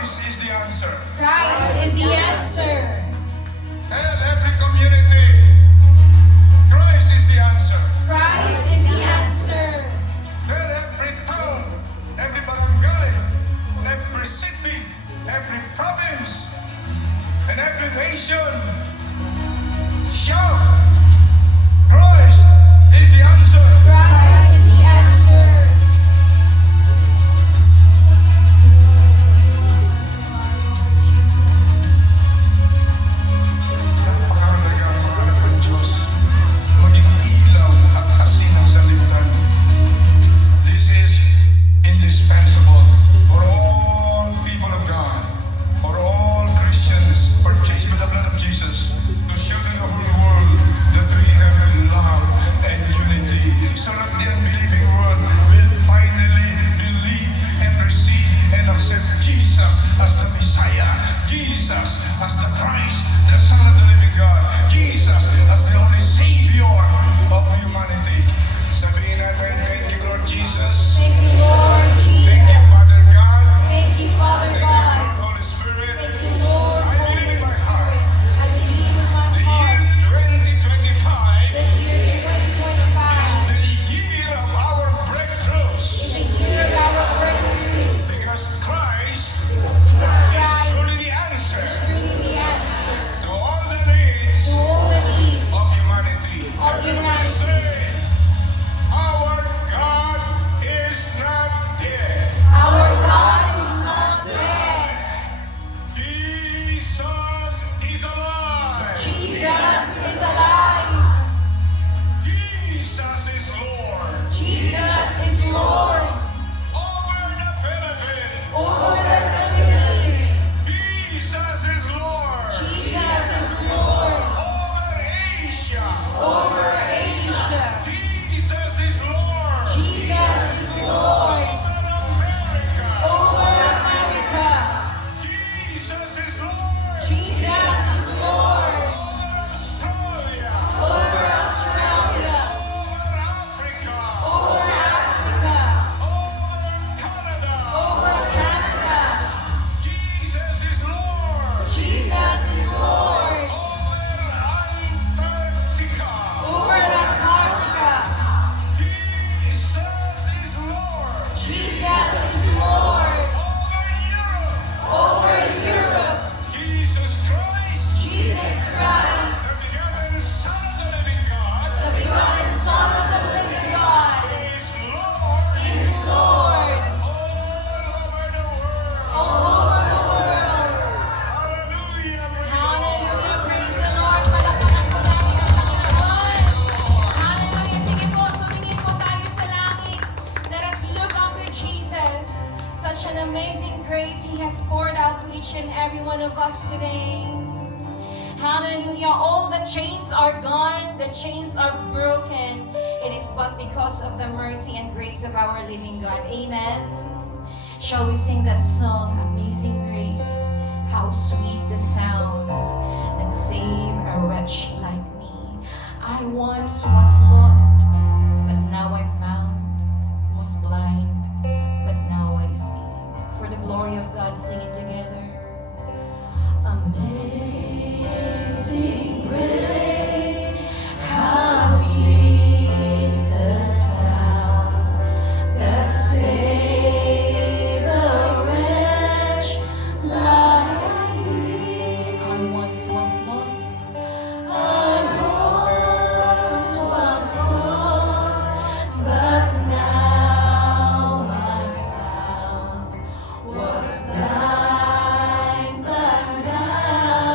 Christ is the answer. Christ is the answer. Tell every community, Christ is the answer. Christ is the answer. Tell every town, every barangay, every city, every province, and every nation. Shout, Christ is the answer. Christ is the answer. Napakahalaga mga anak ng Diyos, maging ilaw at asin ng sanlibutan. This is indispensable for all people of God, for all Christians purchased by the blood of Jesus, to show to the whole world that we have love and unity, so that the unbelieving world will finally believe and receive and accept Jesus as the Messiah, Jesus as the Christ, the Son of the living God, Jesus as the only Savior of humanity. Sabihin natin, thank you, Lord Jesus. Thank you, Lord Thank you, Jesus. Father God. Thank you, Father Thank you, God. Lord Holy Spirit. Thank you, Lord I Holy believe in my Spirit. heart. I believe in my The year heart 2025 that year 2025 is the year of our breakthroughs. is the year of our breakthrough. Because Christ Because is Christ truly the answer is truly the answer to all the needs to all the needs of humanity. of Everybody humanity. say, our God is not dead. Our God is not dead. Jesus is alive. Jesus is alive. Jesus is Lord. Jesus is Lord Over the Philippines. over the Philippines. Jesus is Lord. Jesus is Lord Over Asia. over Asia. Jesus is Lord. Jesus is Lord Over America. over America. Jesus is Lord. Jesus is Lord Over Australia. over Australia, Over Africa. over Africa, Over Canada. over Canada. Jesus is Lord. Jesus is Lord Over Antarctica. over Antarctica. Jesus is Lord. Jesus is Lord Over Europe. over Europe. Jesus Christ, Jesus Christ, the begotten Son of the living God, the begotten Son of the living God, is Lord is Lord all over the world. all over the world. Hallelujah. Praise the Lord. Hallelujah, praise the Lord. Palakpakan po natin ang Panginoon. Hallelujah. Sige po, tumingin po tayo sa langit. Let us look unto Jesus. Such an amazing grace He has poured out to each and every one of us today. Hallelujah. All the chains are gone. The chains are broken. It is but because of the mercy and grace of our living God. Amen. Shall we sing that song, Amazing Grace? How sweet the sound that save a wretch like me. I once was lost, but now I'm found. Was blind, but now I see. For the glory of God, sing it together. Amazing grace, how sweet the sound that saved a wretch like me. I once was lost. I once was lost, but now I'm found. Was blind, but now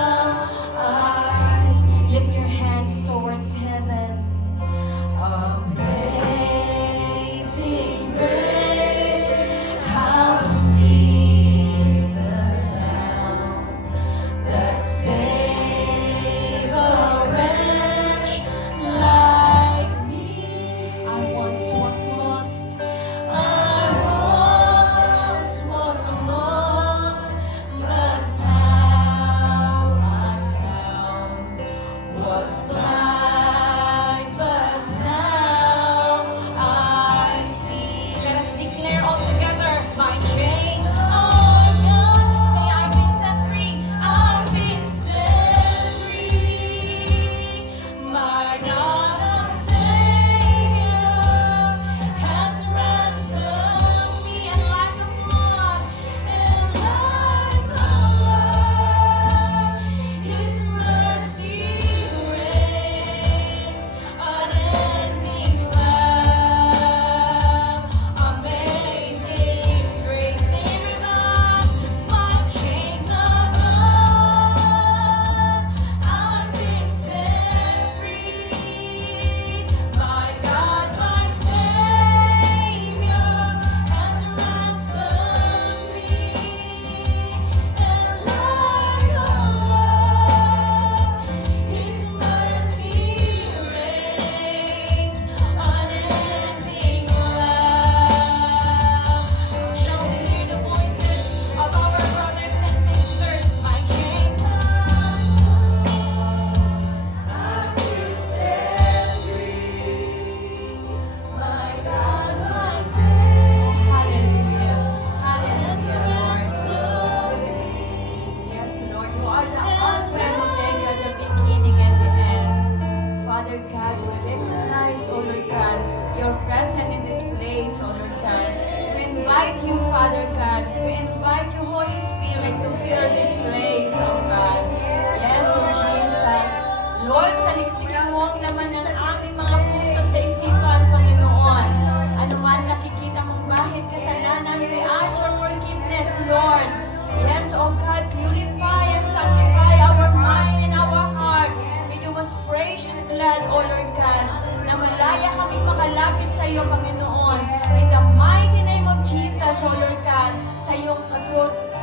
O Lord God, na malaya kami makalapit sa iyo, Panginoon. In the mighty name of Jesus, O Lord God, sa iyong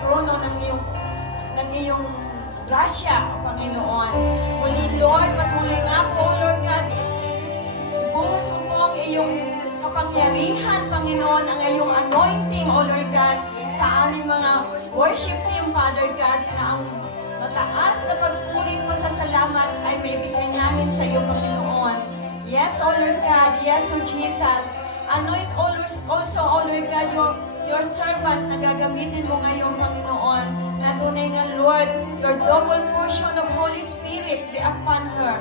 trono ng iyong grasya, Panginoon. Muli, Lord, patuloy nga po, O Lord God, ibuhos mo po ang iyong kapangyarihan, Panginoon, ang iyong anointing, O Lord God, sa aming mga worship team, Father God, na ang mataas na pagpuri mo sa salamat ay may bigay namin sa iyo, Panginoon. Yes, O Lord God, yes, O Jesus. Anoint also, O Lord God, your servant na gagamitin mo ngayon, Panginoon, na tunay nga, Lord, your double portion of Holy Spirit be upon her,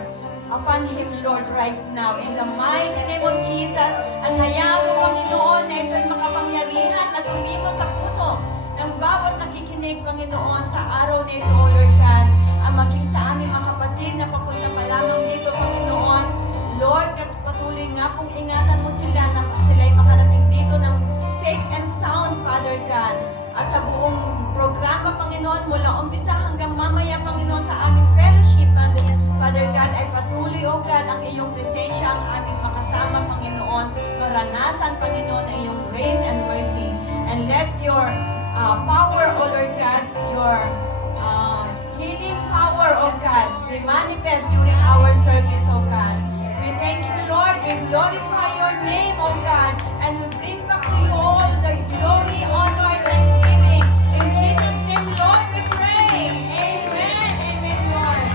upon him, Lord, right now. In the mighty name of Jesus, at hayaan mo, Panginoon, na ito'y makapangyarihan at tumimo sa puso ng bawat nakikinig, Panginoon, sa araw nito, O Lord God, ang maging sa aming mga kapatid na papunta pa lamang dito, Panginoon. Lord, patuloy nga pong ingatan mo sila na sila'y makarating dito ng safe and sound, Father God. At sa buong programa, Panginoon, mula umpisa hanggang mamaya, Panginoon, sa aming fellowship, Father God, ay patuloy, O God, ang iyong presensya, ang aming makasama, Panginoon. Maranasan, Panginoon, ang iyong grace and mercy. And let your power, O Lord God, your healing power, O God, be manifest during our service, O God. We thank you, Lord. We glorify your name, O God, and we bring back to you all the glory, honor, and thanksgiving. In Jesus' name, Lord, we pray. Amen. Amen, Lord.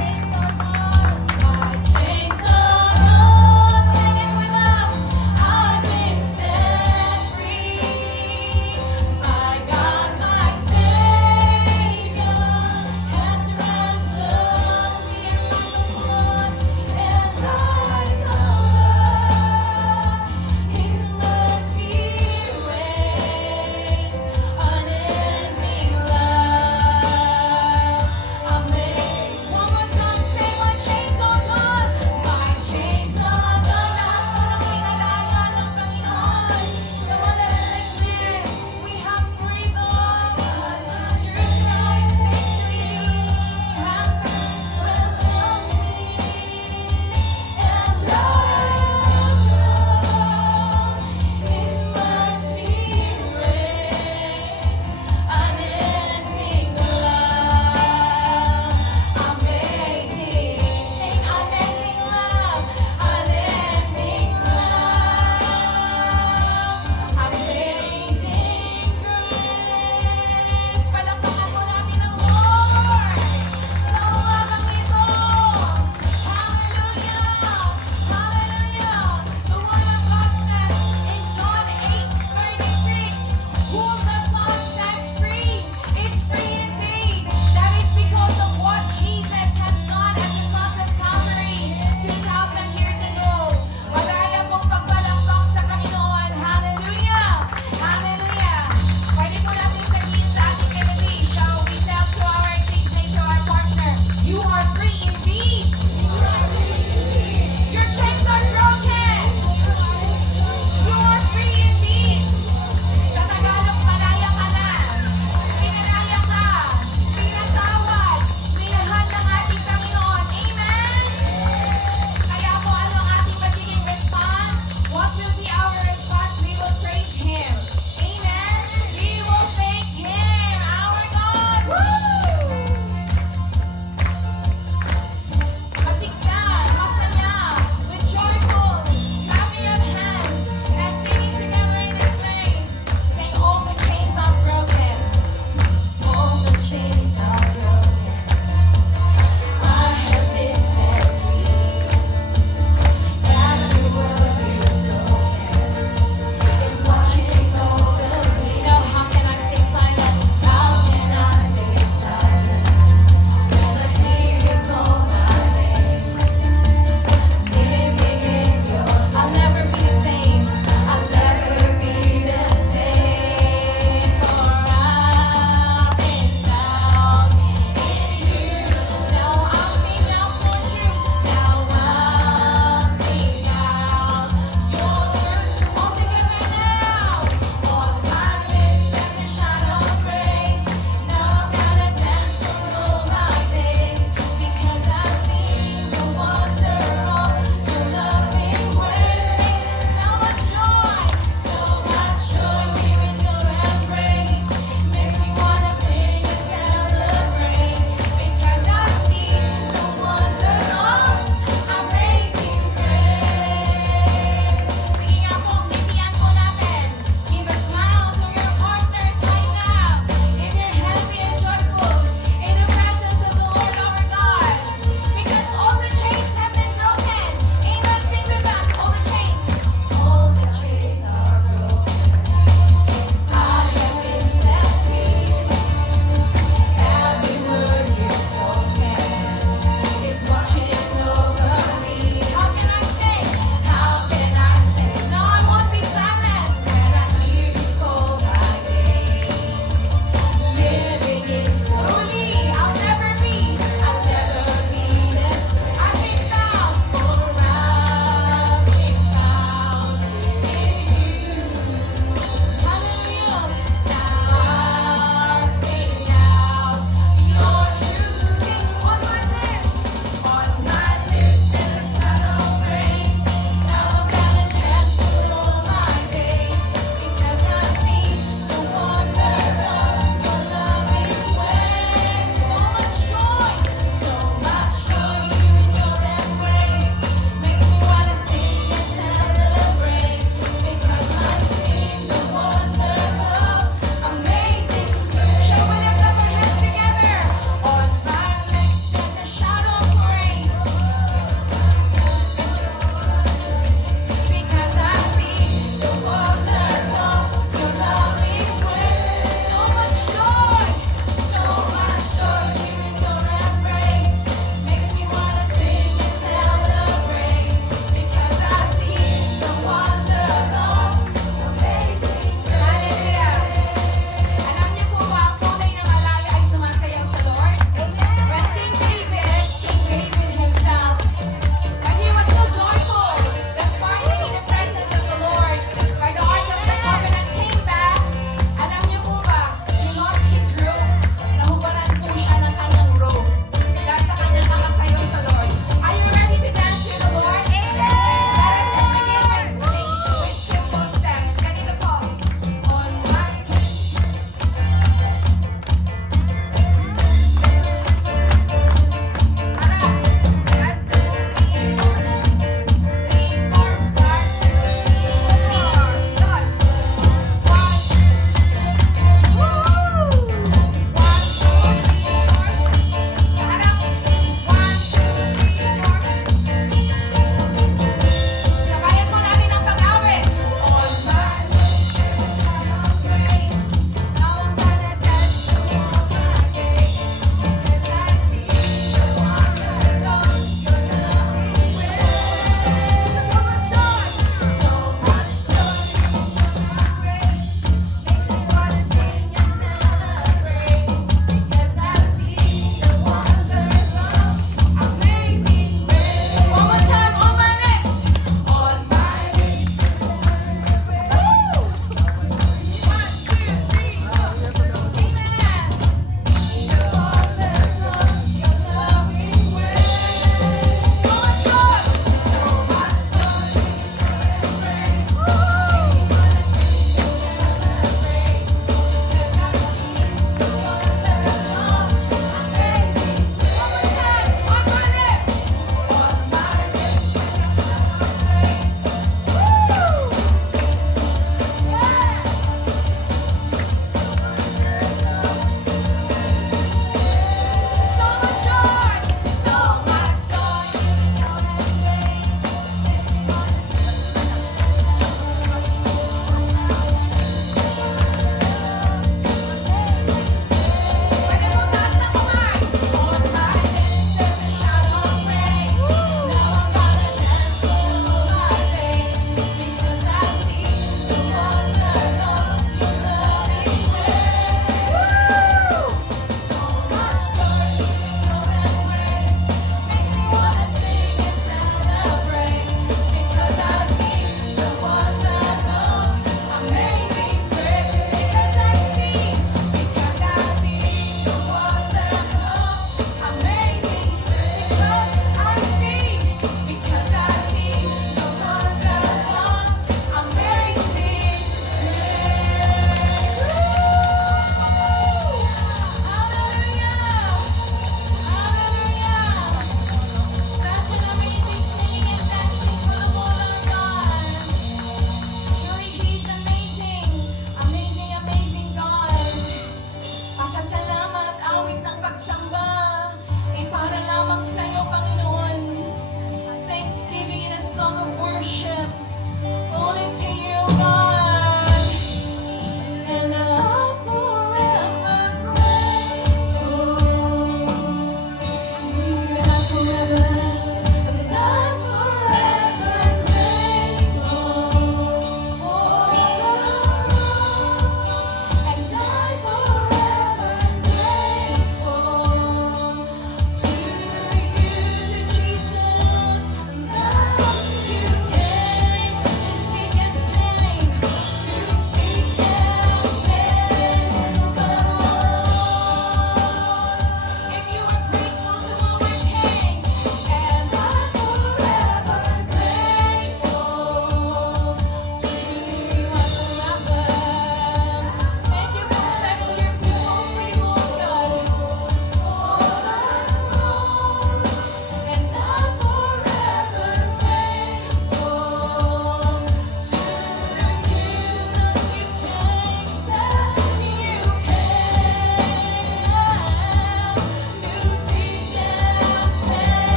My chains are gone. Sing it with us. I've been set free. My God, my Savior, has ransomed me, and like a flood, His mercy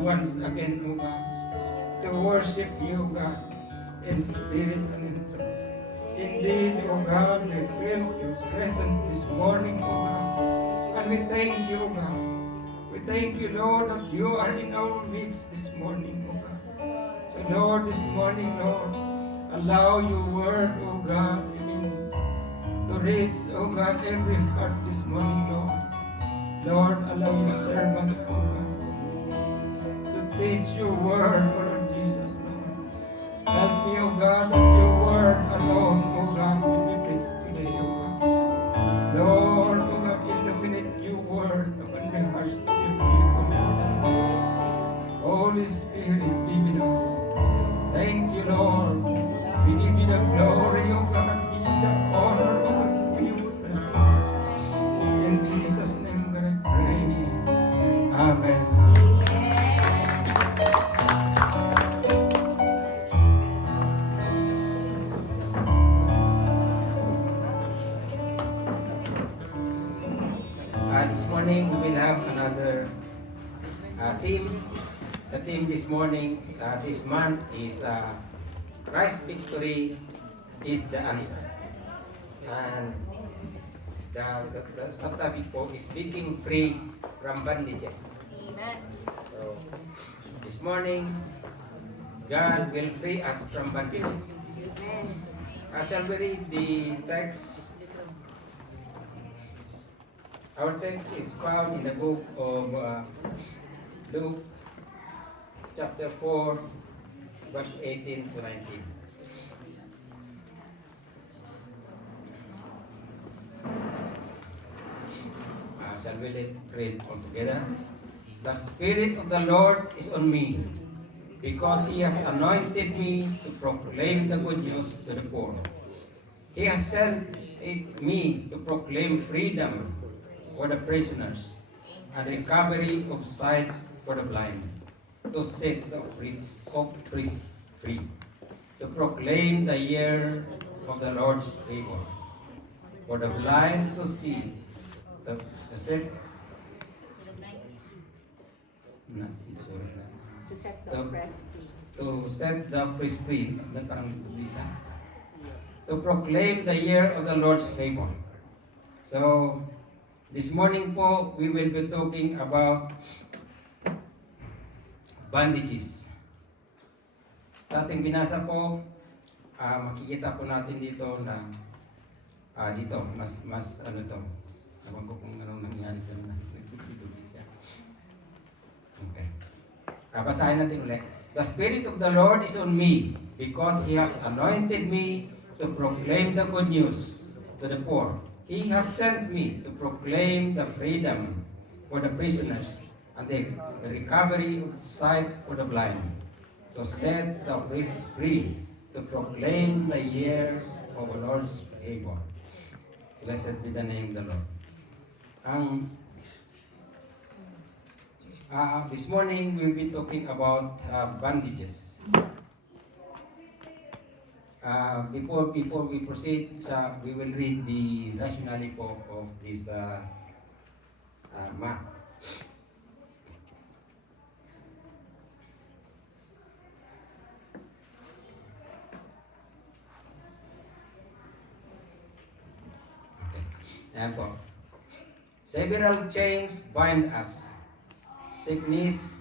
once again, O God, to worship you, God, in spirit and in truth. Indeed, O God, we feel your presence this morning, O God. And we thank you, O God. We thank you, Lord, that you are in our midst this morning, O God. So, Lord, this morning, Lord, allow your word, O God, to reach, O God, every heart this morning, Lord. Lord, allow your servant, O God, to teach your word, O Lord Jesus, Lord. Help me, O God, that your word alone, O God, will be preached today, O God. Lord, O God, illuminate your word upon the hearts of your people, O God. Holy Spirit, be with us. Thank you, Lord. We give you the glory, O God, and give you the honor, O God, for your presence. In Jesus' name, God, I pray. Amen. This morning we will have another theme. The theme this morning, this month is Christ's victory is the answer. And the subtopic po is being free from bondages. Amen. So, this morning, God will free us from bondages. Amen. Shall we read the text? Our text is found in the book of Luke, chapter 4, verse 18 to 19. Shall we read all together? The Spirit of the Lord is on me, because He has anointed me to proclaim the good news to the poor. He has sent me to proclaim freedom for the prisoners and recovery of sight for the blind, to set the oppressed free, to proclaim the year of the Lord's favor, for the blind to see, to set the oppressed free. To set the oppressed free, to proclaim the year of the Lord's favor. So, this morning po, we will be talking about bandages. Sa ating binasa po, makikita po natin dito na dito, mas ano to, ewan ko kung anong nangyari ko na nagtitituloy siya. Okay. Basahin natin ulit. The Spirit of the Lord is on me, because He has anointed me to proclaim the good news to the poor. He has sent me to proclaim the freedom for the prisoners and the recovery of sight for the blind, to set the oppressed free, to proclaim the year of the Lord's favor. Blessed be the name of the Lord. This morning we'll be talking about bandages. Before we proceed, we will read the rationale of this math. Okay. Ayan po. Several chains bind us. Sickness,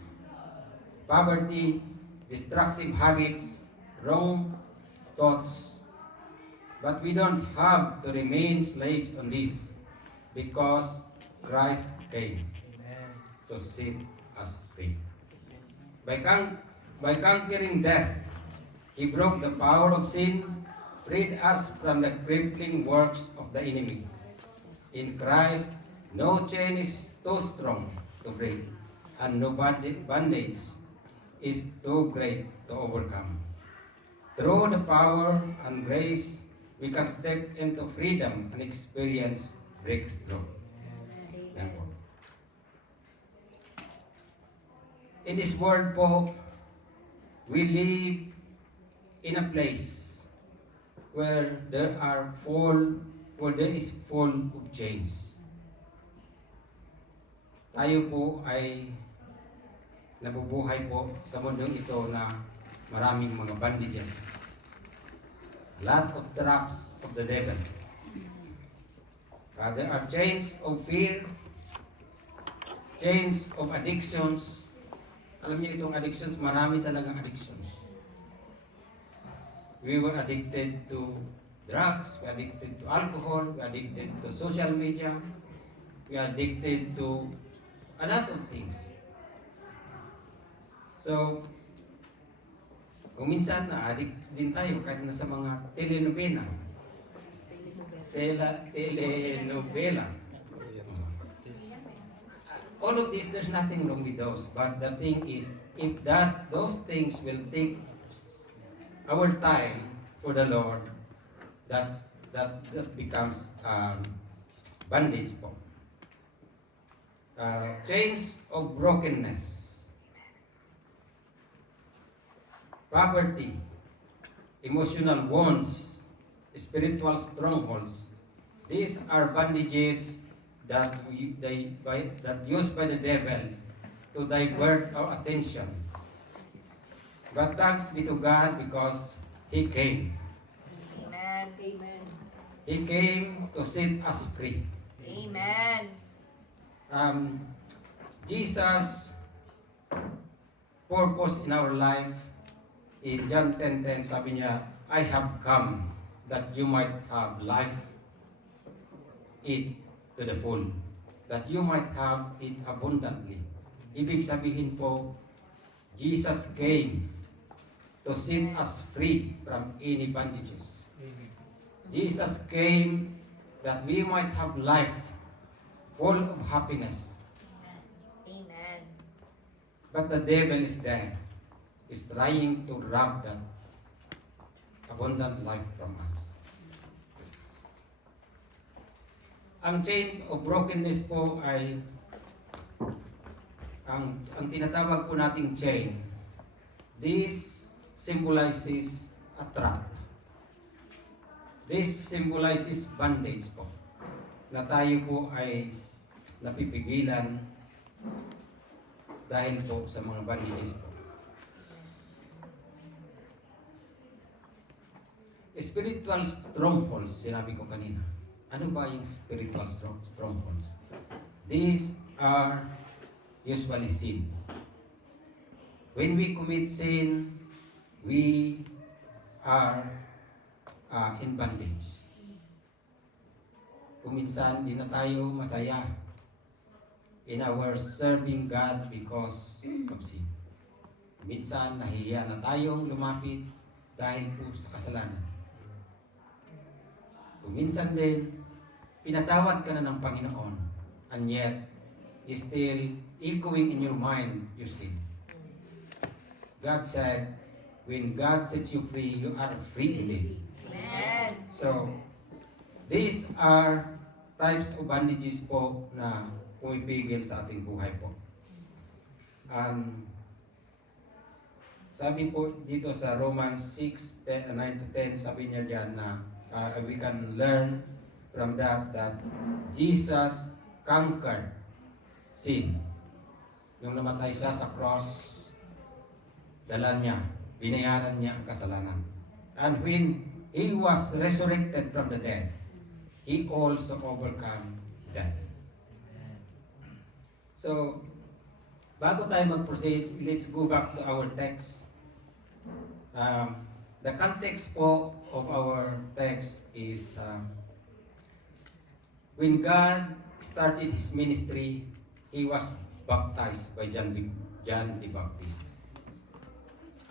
poverty, destructive habits, wrong thoughts. But we don't have to remain slaves on this, because Christ came to set us free. By conquering death, He broke the power of sin, freed us from the crippling works of the enemy. In Christ, no chain is too strong to break, and no bondage is too great to overcome. Through the power and grace, we can step into freedom and experience breakthrough. Yan po. In this world po, we live in a place where there is full of chains. Tayo po ay nabubuhay po sa mundong ito na maraming mga bandages. A lot of traps of the devil. There are chains of fear, chains of addictions. Alam niyo itong addictions, marami talagang addictions. We were addicted to drugs, we addicted to alcohol, we addicted to social media, we addicted to a lot of things. So, kung minsan na-addict din tayo kahit nasa mga telenovela. All of this, there's nothing wrong with those. But the thing is, if those things will take our time for the Lord, that becomes bondage po. Chains of brokenness, poverty, emotional wounds, spiritual strongholds. These are bondages that used by the devil to divert our attention. But thanks be to God because He came. Amen. Amen. He came to set us free. Amen. Jesus' purpose in our life, in John 10:10, sabi niya, I have come that you might have life, it to the full, that you might have it abundantly. Ibig sabihin po, Jesus came to set us free from any bondages. Jesus came that we might have life full of happiness. Amen. But the devil is there, is trying to rob that abundant life from us. Ang chain of brokenness po ay ang tinatawag po nating chain. This symbolizes a trap. This symbolizes bondage po. Na tayo po ay napipigilan dahil po sa mga bondages po. Spiritual strongholds, sinabi ko kanina. Ano ba yung spiritual strongholds? These are usually sin. When we commit sin, we are in bondage. Kung minsan, di na tayo masaya in our serving God because of sin. Minsan, nahihiya na tayong lumapit dahil po sa kasalanan. Kung minsan din, pinatawad ka na ng Panginoon, and yet, is still echoing in your mind your sin. God said, when God sets you free, you are free indeed. Amen. So, these are types of bondages po na pumipigil sa ating buhay po. Sabi po dito sa Romans 6:9-10, sabi niya diyan na we can learn from that Jesus conquered sin. Nung namatay siya sa cross, dala niya, binayaran niya ang kasalanan. And when He was resurrected from the dead, He also overcome death. So, bago tayo mag-proceed, let's go back to our text. The context po of our text is when God started His ministry, He was baptized by John the Baptist.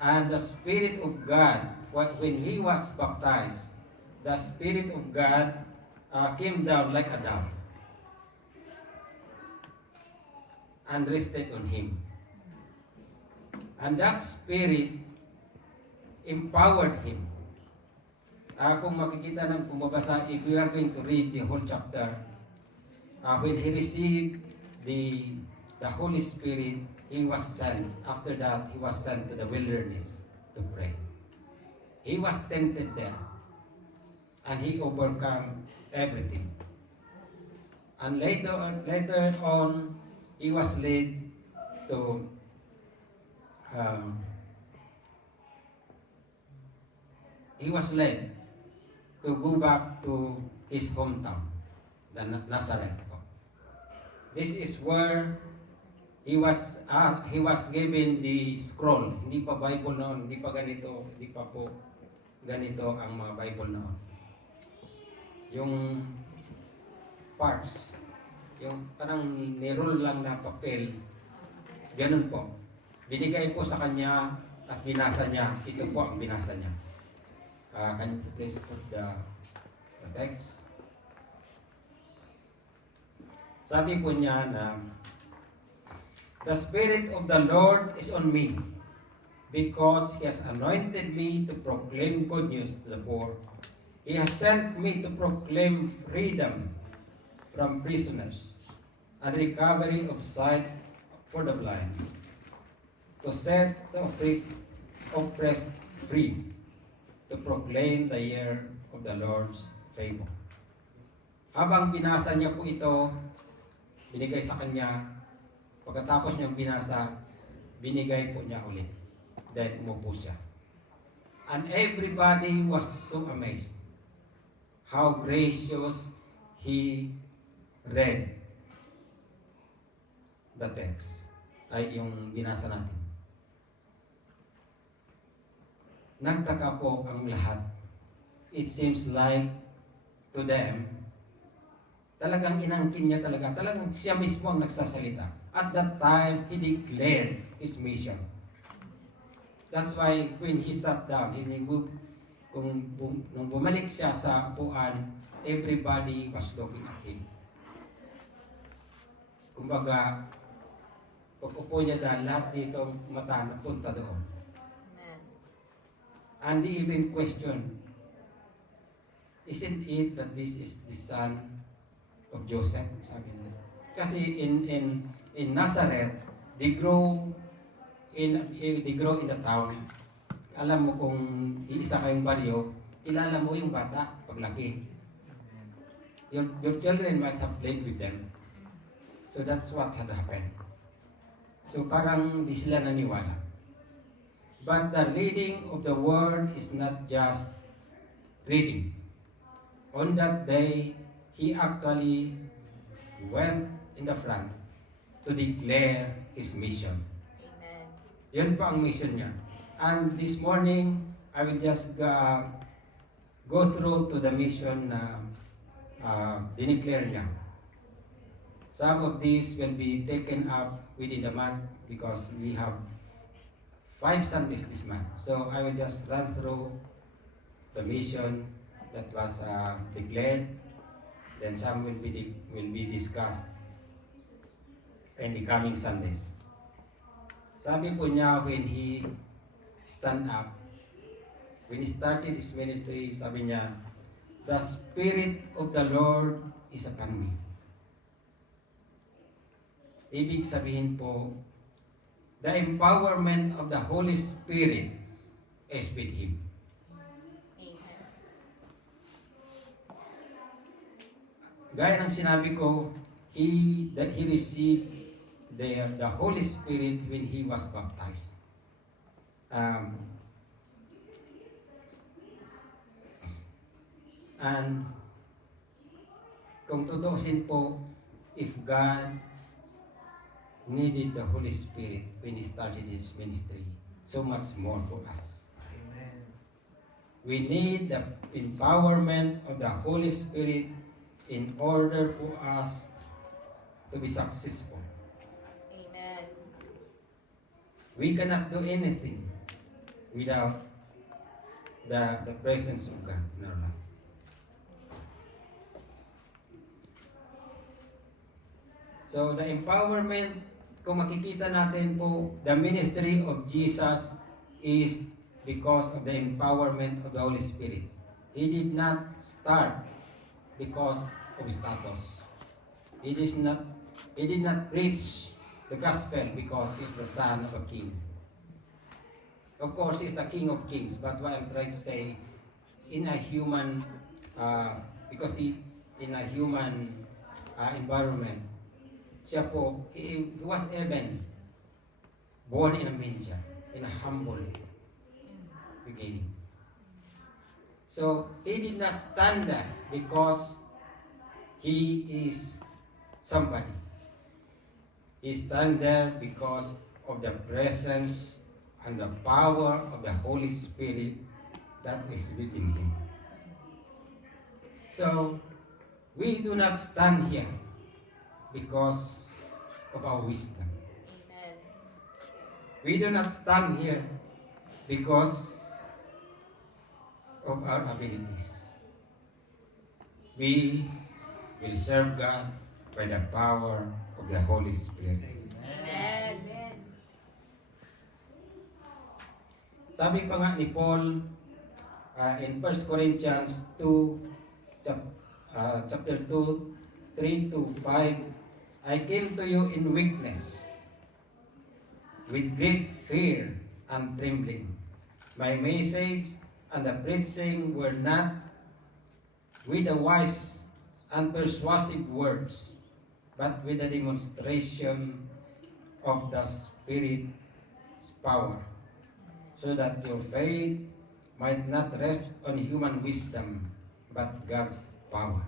And the Spirit of God, when He was baptized, the Spirit of God came down like a dove and rested on Him. And that Spirit empowered Him. Kung makikita ng pumabasa, if we are going to read the whole chapter, when He received the Holy Spirit, He was sent. After that, He was sent to the wilderness to pray. He was tempted there. And He overcome everything. And later on, He was led to he was led to go back to his hometown, the Nazareth. This is where he was given the scroll. Hindi pa Bible noon, hindi pa ganito, hindi pa po ganito ang mga Bible noon. Yung parts, yung parang niroll lang na papel, ganun po. Binigay po sa kanya at binasa niya. Ito po ang binasa niya. Can you please put the text? Sabi po niya na, "The Spirit of the Lord is on me, because He has anointed me to proclaim good news to the poor. He has sent me to proclaim freedom from prisoners and recovery of sight for the blind, to set the oppressed free, to proclaim the year of the Lord's favor." Habang binasa niya po ito, binigay sa kanya. Pagkatapos niyang binasa, binigay po niya ulit. Then umupo siya. And everybody was so amazed how gracious he read the text. Ay yung binasa natin. Nagtaka po ang lahat. It seems like to them, talagang inangkin niya talaga. Talagang siya mismo ang nagsasalita. At that time, he declared his mission. That's why when he sat down, nung bumalik siya sa upuan, everybody was looking at him. Kumbaga, pag-upo niya dahil lahat dito mata napunta doon. Amen. And he even questioned, "Isn't it that this is the son of Joseph?" Sabi niya. Kasi in Nazareth, they grow in the town. Alam mo kung iisa kayong baryo, kilala mo yung bata paglaki. Your children might have played with them. So that's what had happened. So parang di sila naniwala. But the reading of the word is not just reading. On that day, he actually went in the front to declare his mission. Amen. Yun po ang mission niya. And this morning, I will just go through to the mission na dineclare niya. Some of these will be taken up within the month because we have 5 Sundays this month. So I will just run through the mission that was declared. Then some will be discussed in the coming Sundays. Sabi po niya when he stand up, when he started his ministry, sabi niya, "The Spirit of the Lord is upon me." Ibig sabihin po, the empowerment of the Holy Spirit is with him. Amen. Gaya ng sinabi ko, he received the Holy Spirit when he was baptized. And kung tutuusin po, if God needed the Holy Spirit when he started his ministry, so much more for us. Amen. We need the empowerment of the Holy Spirit in order for us to be successful. Amen. We cannot do anything without the presence of God in our life. So the empowerment, kung makikita natin po, the ministry of Jesus is because of the empowerment of the Holy Spirit. He did not start because of status. He did not preach the gospel because he's the son of a king. Of course, he's the King of Kings, but what I'm trying to say, in a human, because in a human environment, siya po, he was even born in a manger. in a humble beginning. So he did not stand there because he is somebody. He stand there because of the presence and the power of the Holy Spirit that is within him. So we do not stand here because of our wisdom. Amen. We do not stand here because of our abilities. We will serve God by the power of the Holy Spirit. Amen. Sabi pa nga ni Paul in 1 Corinthians 2, chapter 2, 3 to 5, I came to you in weakness, with great fear and trembling. My message and the preaching were not with the wise and persuasive words, but with the demonstration of the Spirit's power, so that your faith might not rest on human wisdom, but God's power.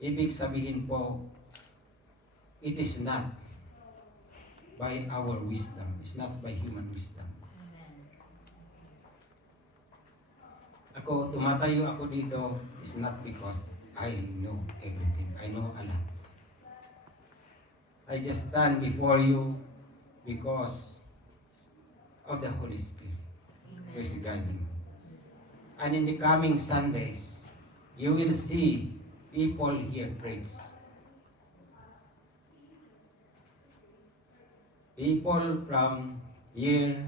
Ibig sabihin po, it is not by our wisdom, it's not by human wisdom. Ako, tumatayo ako dito is not because I know everything. I know a lot. I just stand before you because of the Holy Spirit who is guiding me. And in the coming Sundays, you will see people here preach. People from here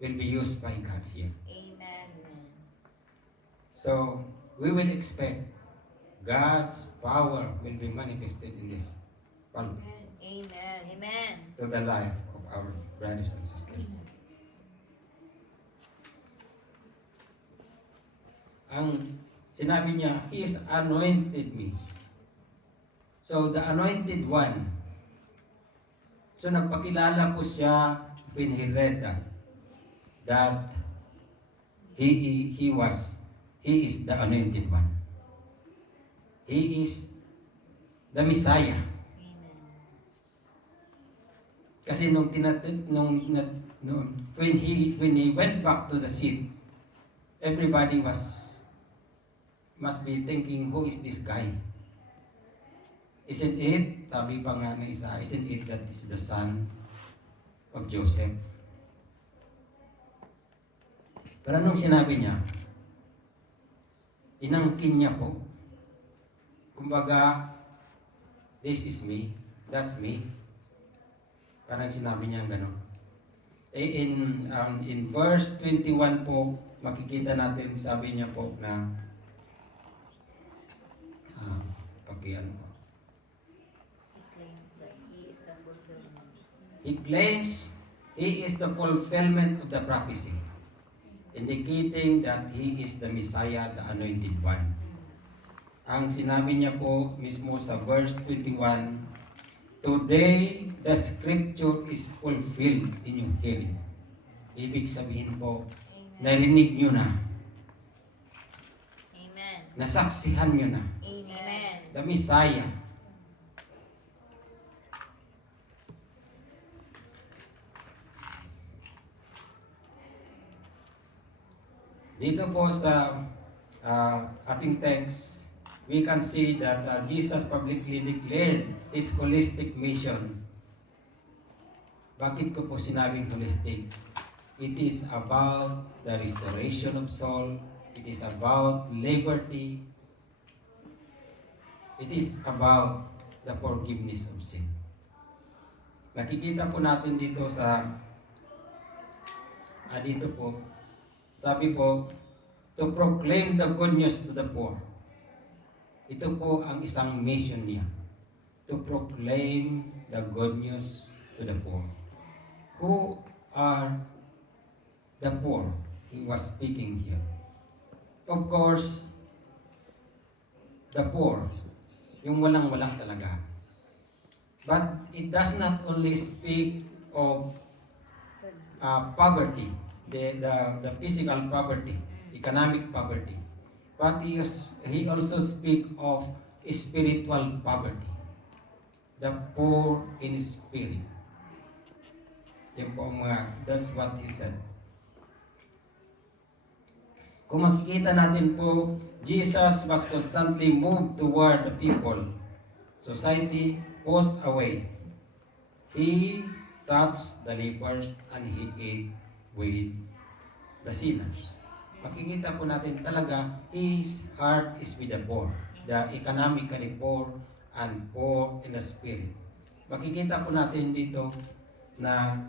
will be used by God here. Amen. So, we will expect God's power will be manifested in this pulpit Amen. Amen. to the life of our brothers and sisters. Ang sinabi niya, He has anointed me. So, the anointed one. So, nagpakilala po siya when he read that he is the anointed one. He is the Messiah. Amen. Kasi when he went back to the seat, everybody must be thinking, who is this guy? Isn't it, sabi pa nga na isa, isn't it that is the son of Joseph? Pero anong sinabi niya? Inangkin niya po. Kumbaga, this is me, that's me. Parang sinabi niya gano'n. In verse 21 po, makikita natin, sabi niya po na, pag-iano po. He claims that he is the fulfillment. He claims he is the fulfillment of the prophecy, indicating that he is the Messiah, the anointed one. Ang sinabi niya po mismo sa verse 21, today the scripture is fulfilled in your hearing. Ibig sabihin po, narinig nyo na, Amen. nasaksihan nyo na, Amen. the Messiah. Dito po sa ating text, we can see that Jesus publicly declared His holistic mission. Bakit ko po sinabing holistic? It is about the restoration of soul. It is about liberty. It is about the forgiveness of sin. Nakikita po natin dito sa dito po, sabi po, to proclaim the good news to the poor. Ito po ang isang mission niya. To proclaim the good news to the poor. Who are the poor? He was speaking here. Of course, the poor, yung walang-wala talaga. But it does not only speak of poverty, the physical poverty, economic poverty. But he also speak of spiritual poverty, the poor in spirit. Yan po ang that's what he said. Kung makikita natin po, Jesus was constantly moved toward the people, society, pushed away. He touched the lepers and he ate with the sinners. Makikita po natin talaga, his heart is with the poor, the economically poor and poor in the spirit. Makikita po natin dito na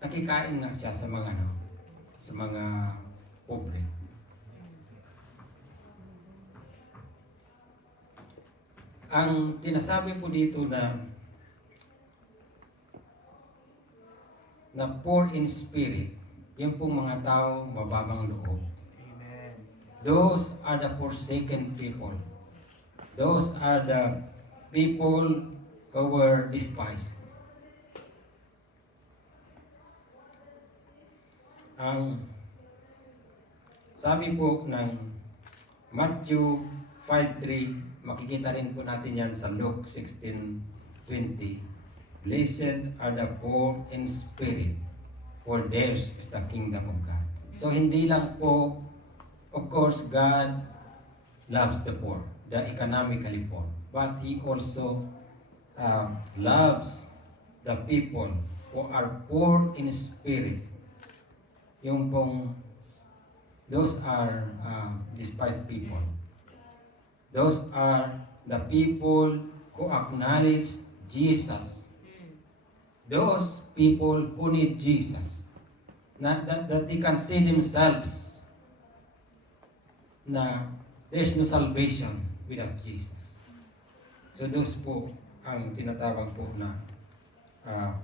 nakikain nga siya sa mga pobre. Ang sinasabi po dito na poor in spirit, yung pong mga tao mababang loob. Those are the forsaken people. Those are the people who were despised. Ang sabi po ng Matthew 5:3, makikita rin po natin yan sa Luke 16:20. Blessed are the poor in spirit, for theirs is the kingdom of God. So hindi lang po, of course, God loves the poor, the economically poor, but He also loves the people who are poor in spirit. Yung pong, those are despised people. Those are the people who acknowledge Jesus. Those people who need Jesus. That they can see themselves na there's no salvation without Jesus. So those po ang tinatawag po na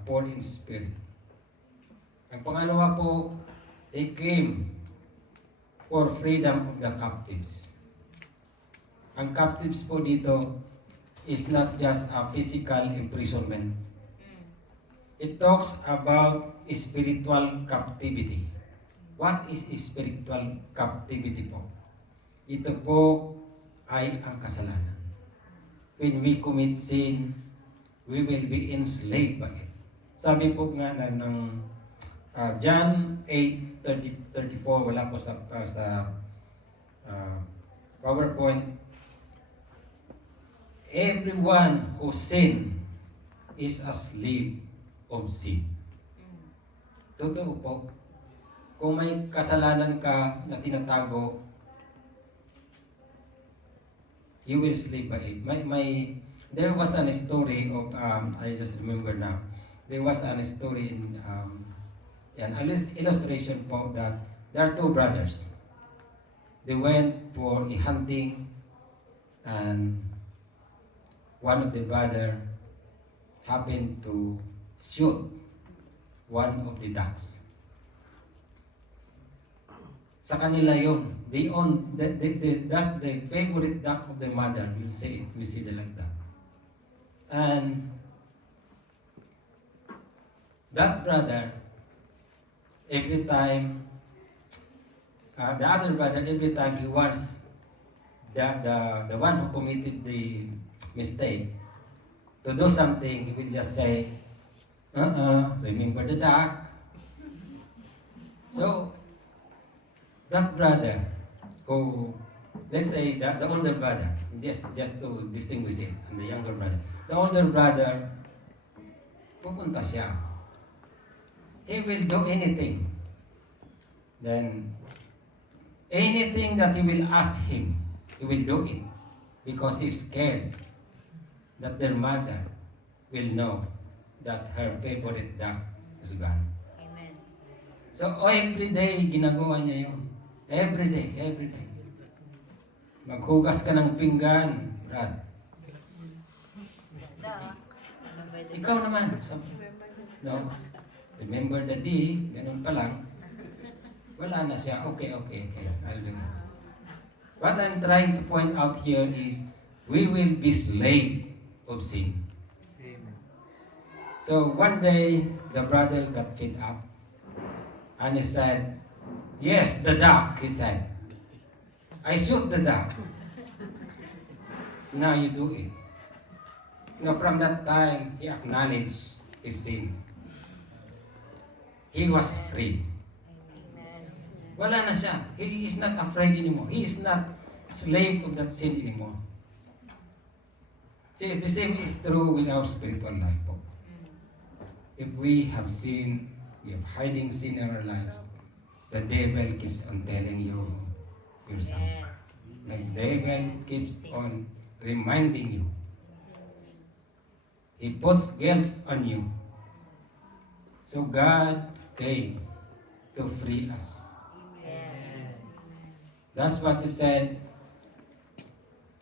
poor in spirit. Ang pangalawa po, He came for freedom of the captives. Ang captives po dito is not just a physical imprisonment. It talks about spiritual captivity. What is spiritual captivity po? Ito po ay ang kasalanan. When we commit sin, we will be enslaved by it. Sabi po nga na ng John 8:34, wala po sa PowerPoint. Everyone who sin is a slave of sin. Totoo po. Kung may kasalanan ka na tinatago, you will slave by it. There was an story of, I just remember now, there was an story in, an illustration po that there are two brothers. They went for a hunting and one of the brother happened to shoot one of the ducks. Sa kanila yun. They own, that's the favorite duck of the mother. We say it like that. And that brother, every time, the other brother, every time he wants the one who committed the mistake to do something, he will just say, remember the duck. So, that brother, who, let's say the older brother, just to distinguish it, and the younger brother. The older brother, pupunta siya. He will do anything. Then, anything that he will ask him, he will do it. Because he's scared that their mother will know that her favorite duck is gone. Amen. So, every day, ginagawa niya yun. Every day. Maghugas ka ng pinggan, Brad. Ikaw naman. No? Remember the day, ganun pa lang. Wala na siya. Okay. I'll do it. What I'm trying to point out here is, we will be slave of sin. So one day, the brother got fed up. And he said, yes, the duck, he said. I shoot the duck. Now you do it. Now from that time, he acknowledged his sin. He was free. Wala na siya. He is not afraid anymore. He is not slave of that sin anymore. See, the same is true with our spiritual life po. If we have sin, we have hiding sin in our lives, the devil keeps on telling you yourself. Yes. Like the devil keeps on reminding you. He puts guilt on you. So God came to free us. Yes. That's what he said.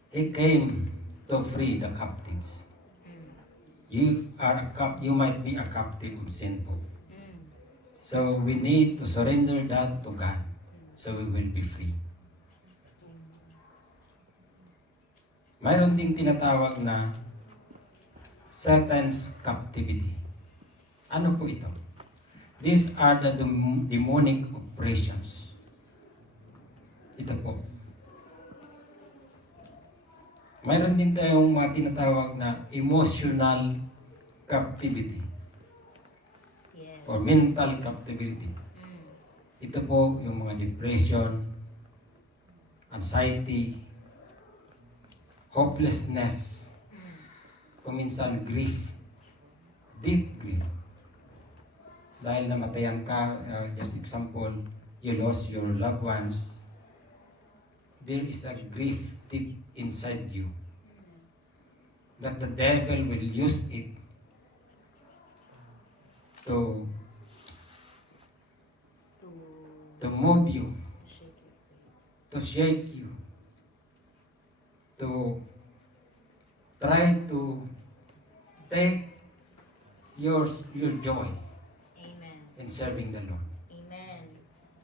He came to free the captives. You might be a captive of sinful. So we need to surrender that to God so we will be free. Mayroon ding tinatawag na Satan's captivity. Ano po ito? These are the demonic operations. Ito po. Mayroon din tayong mga tinatawag na emotional captivity Yes. or mental captivity. Ito po yung mga depression, anxiety, hopelessness, kung minsan grief, deep grief. Dahil namatayan ka, just example, you lost your loved ones, there is a grief deep inside you that the devil will use it to move you, to shake you, to try to take your joy Amen. in serving the Lord. Amen.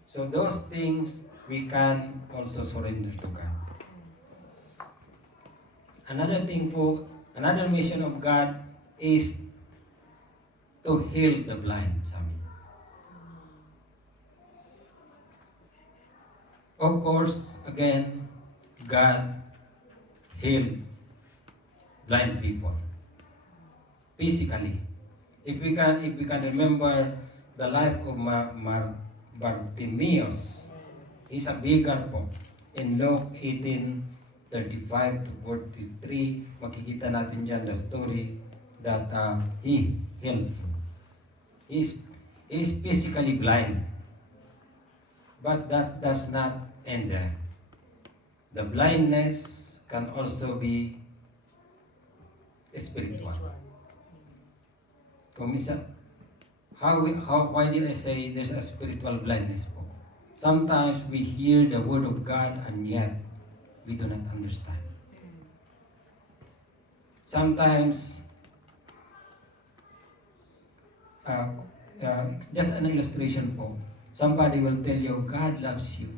So those things we can also surrender to God. Another thing po, another mission of God is to heal the blind, sabi. Of course, again, God healed blind people physically. If we can remember the life of Bartimaeus, he's a beggar po. In Luke 18:35 to 43, makikita natin dyan the story that he healed him. He is physically blind. But that does not end there. The blindness can also be spiritual. Kung minsan, why did I say there's a spiritual blindness po? Sometimes we hear the word of God and yet we do not understand. Sometimes, just an illustration po, somebody will tell you God loves you.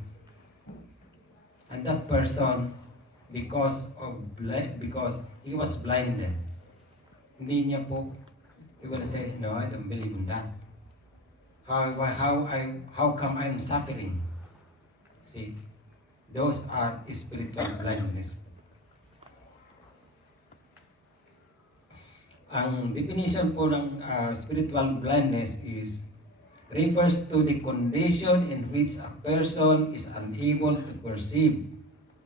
And that person, because he was blinded, hindi niya po, he will say, no, I don't believe in that. How come I'm suffering? See, those are spiritual blindness. Ang definition po ng spiritual blindness refers to the condition in which a person is unable to perceive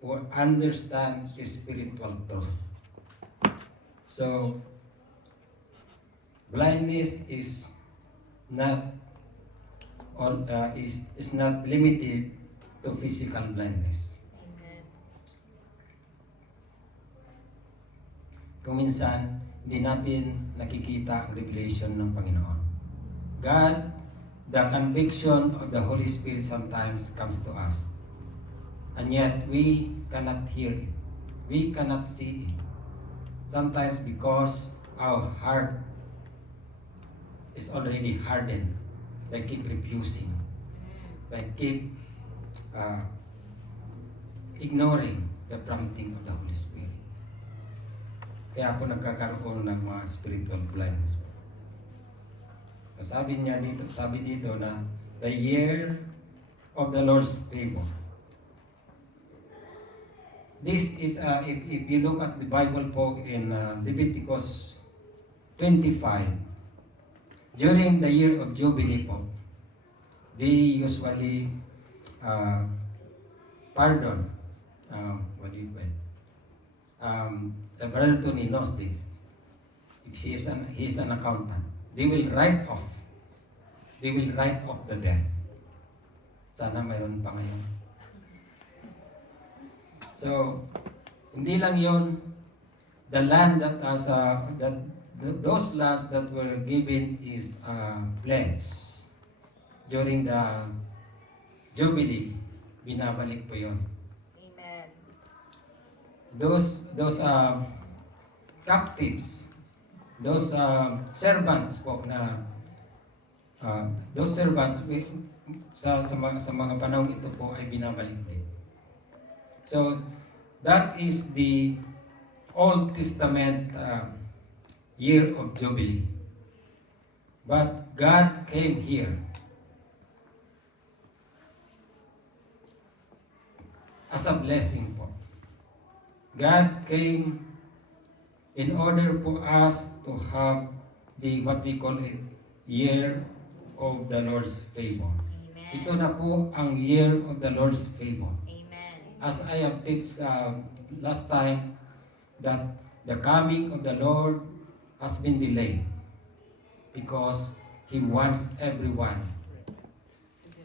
or understand spiritual truth. So, blindness is not limited to physical blindness. Amen. Kung minsan, hindi natin nakikita ang revelation ng Panginoon. God, the conviction of the Holy Spirit sometimes comes to us. And yet, we cannot hear it. We cannot see it. Sometimes because our heart is already hardened by keep refusing, by keep ignoring the prompting of the Holy Spirit. Kaya po nagkakaroon ng mga spiritual blindness. Sabi dito na the year of the Lord's favor. This is, if you look at the Bible po in Leviticus 25, during the year of Jubilee po, they usually pardon, what do you call it? A brother Tony knows this. If he is an accountant, they will write off the debt. Sana mayroon pa ngayon. So, hindi lang yon, the land that has those lands that were given is pledge during the Jubilee, binabalik po yon. Amen. Those captives, those servants po na those servants sa mga panahon ito po ay binabalik din. So that is the Old Testament year of Jubilee. But God came here as a blessing po. God came in order for us to have the what we call it year of the Lord's favor. Amen. Ito na po ang year of the Lord's favor. Amen. As I have teach last time, that the coming of the Lord has been delayed because He wants everyone.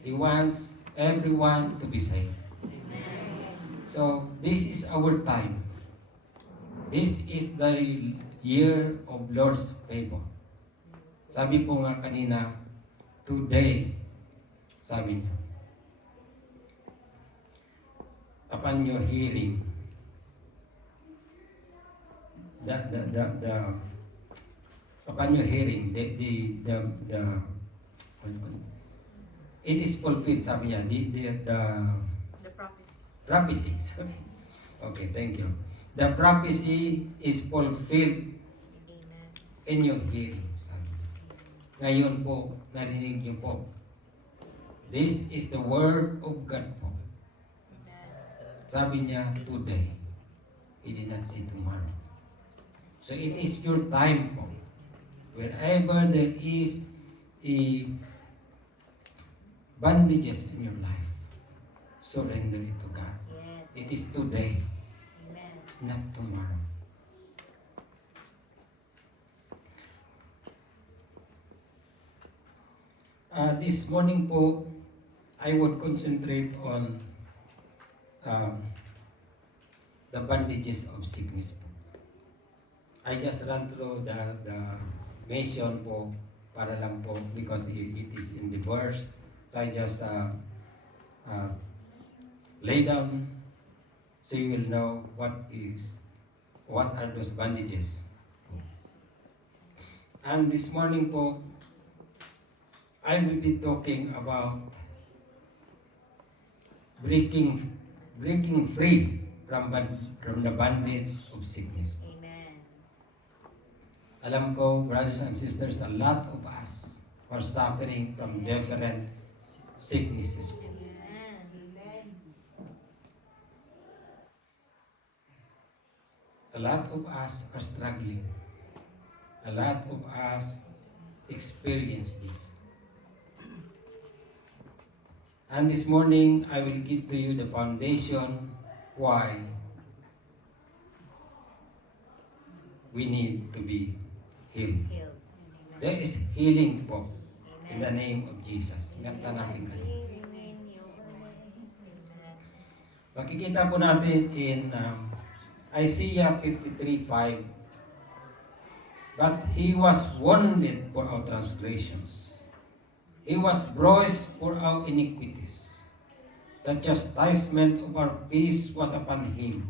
He wants everyone to be saved. So this is our time. This is the year of Lord's favor. Sabi po nga kanina, today, sabi niya, upon your hearing, upon your hearing, it is fulfilled, sabi niya, The prophecy. prophecy, sorry. Okay, thank you. The prophecy is fulfilled Amen. in your hearing, sabi niya. Ngayon po, narinig niyo po. This is the word of God po. Sabi niya, today, he did not see tomorrow. So it is your time po. Wherever there is a bandages in your life, surrender it to God. Yes. It is today, Amen. it's not tomorrow. This morning po, I would concentrate on the bandages of sickness po. I just run through the mission po para lang po because it is in the verse. So I just lay down so you will know what are those bandages. And this morning po, I will be talking about breaking free from the bondage of sickness. Amen. Alam ko, brothers and sisters, a lot of us are suffering from different sicknesses. Amen. A lot of us are struggling. A lot of us experience this. And this morning, I will give to you the foundation why we need to be healed. Healed. There is healing po in the Amen. name of Jesus. Ganta natin kanina. Amen. Makikita po natin in Isaiah 53:5, but He was wounded for our transgressions. He was bruised for our iniquities. The chastisement of our peace was upon Him,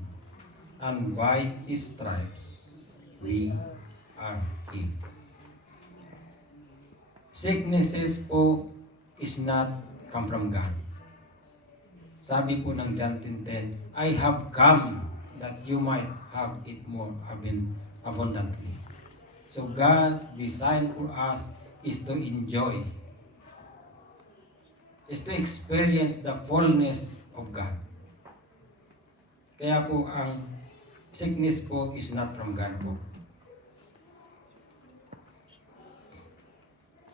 and by His stripes we are healed. Sicknesses po is not come from God. Sabi po ng John 10:10, I have come that you might have it more abundantly. So God's design for us is to enjoy, is to experience the fullness of God. Kaya po ang sickness po is not from God po.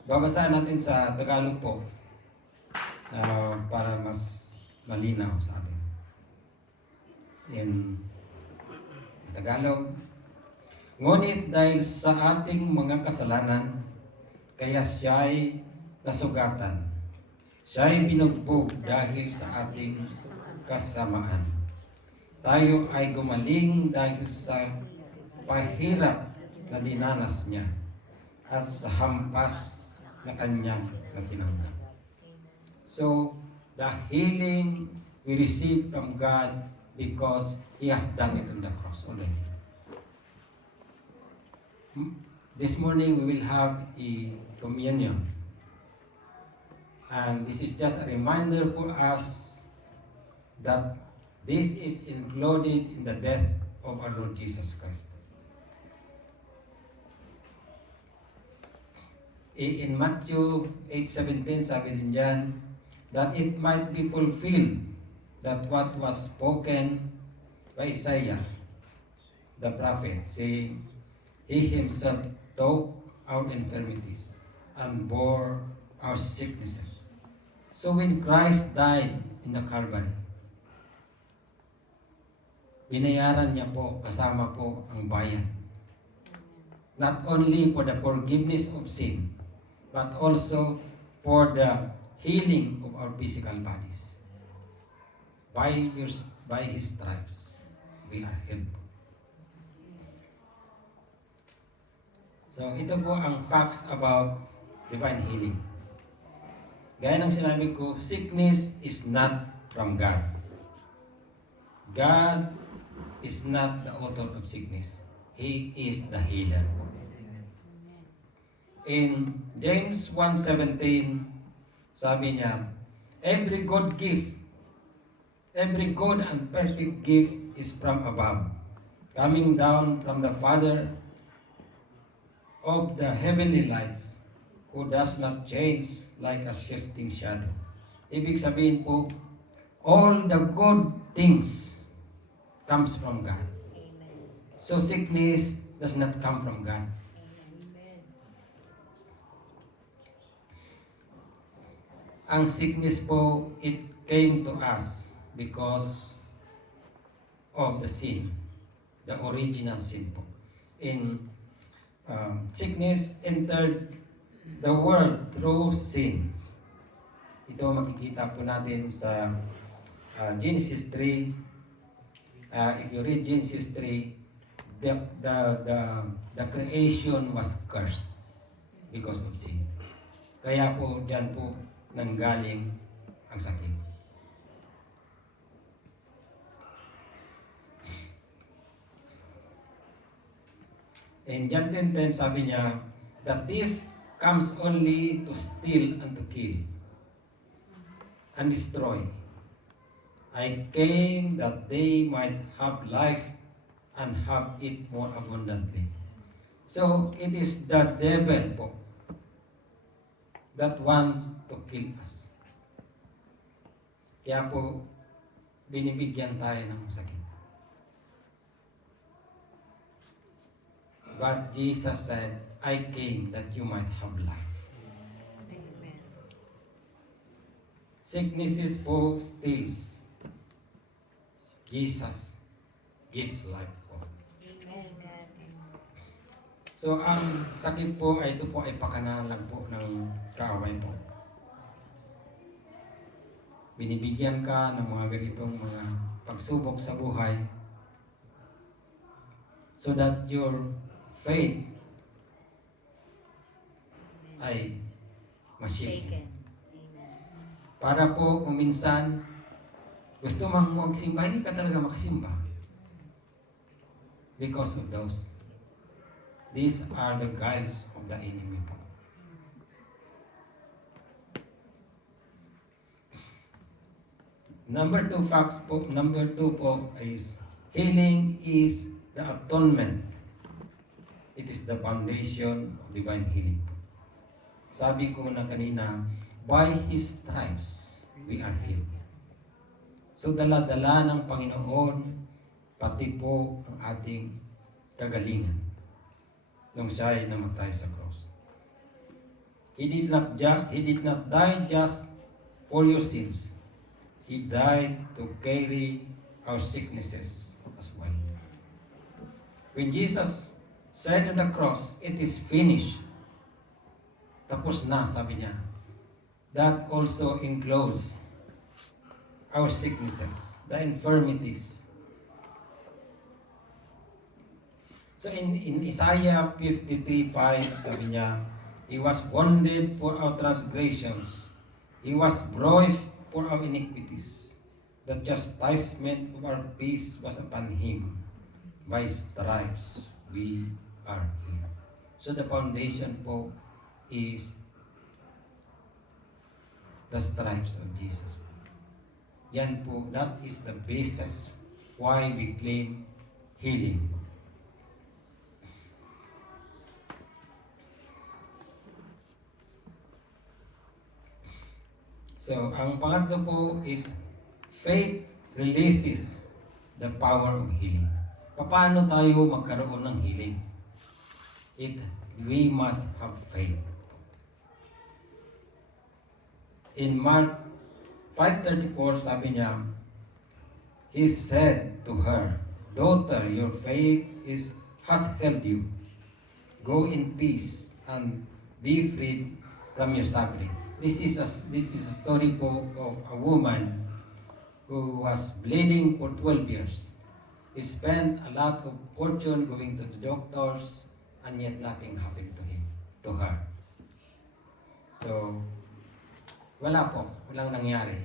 Babasaan natin sa Tagalog po para mas malinaw sa atin. In Tagalog, ngunit dahil sa ating mga kasalanan, kaya siya'y nasugatan. Siya'y binugbog dahil sa ating kasamaan. Tayo ay gumaling dahil sa pahirap na dinanas niya at sa hampas na kanyang natinanggap. So, the healing we receive from God because He has done it on the cross already. This morning we will have a communion. And this is just a reminder for us that this is included in the death of our Lord Jesus Christ. In Matthew 8:17, sabi din dyan, that it might be fulfilled that what was spoken by Isaiah, the prophet, saying, He Himself took our infirmities and bore our sicknesses. So when Christ died in the Calvary, binayaran niya po, kasama po ang bayan. Not only for the forgiveness of sin, but also for the healing of our physical bodies. By His stripes, we are healed. So ito po ang facts about divine healing. Gaya ng sinabi ko, sickness is not from God. God is not the author of sickness. He is the healer. In James 1:17, sabi niya, every good and perfect gift is from above, coming down from the Father of the heavenly lights, who does not change like a shifting shadow. Ibig sabihin po, all the good things comes from God. So sickness does not come from God. Ang sickness po, it came to us because of the sin, the original sin po. In sickness entered the world through sin. Ito makikita po natin sa Genesis 3. If you read Genesis 3, the creation was cursed because of sin. Kaya po dyan po nanggaling ang sakit. In John 10:10 sabi niya, the thief comes only to steal and to kill and destroy. I came that they might have life and have it more abundantly. So it is the devil po that wants to kill us. Kaya po, binibigyan tayo ng sakit. But Jesus said, I came that you might have life. Amen. Sicknesses po steals. Jesus gives life po. Amen. So ang sakit po ay ito po ay pakanalan po ng kaaway po. Binibigyan ka ng mga ganitong mga pagsubok sa buhay so that your faith ay Shaken. ma-shaken. Amen. Para po kung minsan gusto mang magsimba, hindi ka talaga makasimba. Because of those. These are the guides of the enemy po. Number two po is healing is the atonement. It is the foundation of divine healing. Sabi ko na kanina, by His stripes, we are healed. So dala-dala ng Panginoon, pati po ang ating kagalingan nung siya ay namatay sa cross. He did not die just for your sins. He died to carry our sicknesses as well. When Jesus said on the cross, it is finished. Tapos na, sabi niya. That also includes our sicknesses, the infirmities. So in Isaiah 53:5, sabi niya, He was wounded for our transgressions. He was bruised for our iniquities. The chastisement of our peace was upon Him. By stripes we are healed. So the foundation po is the stripes of Jesus. Yan po, that is the basis why we claim healing. So, ang pangatlo po is faith releases the power of healing. Paano tayo magkaroon ng healing? We must have faith. In Mark 5:34, sabi niya, He said to her, Daughter, your faith has healed you. Go in peace and be freed from your suffering. This is a story po of a woman who was bleeding for 12 years. He spent a lot of fortune going to the doctors, and yet nothing happened to her. So, walang nangyari.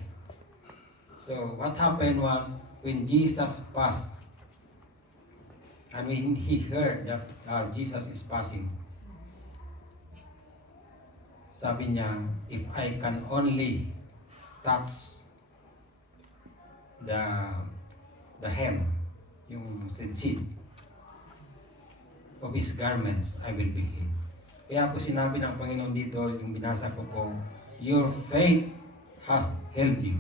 So, what happened was, when Jesus passed, and when he heard that Jesus is passing, sabi niya, if I can only touch the hem, yung sidsid of His garments, I will be healed. Kaya po sinabi ng Panginoon dito, yung binasa ko po, your faith has healed you.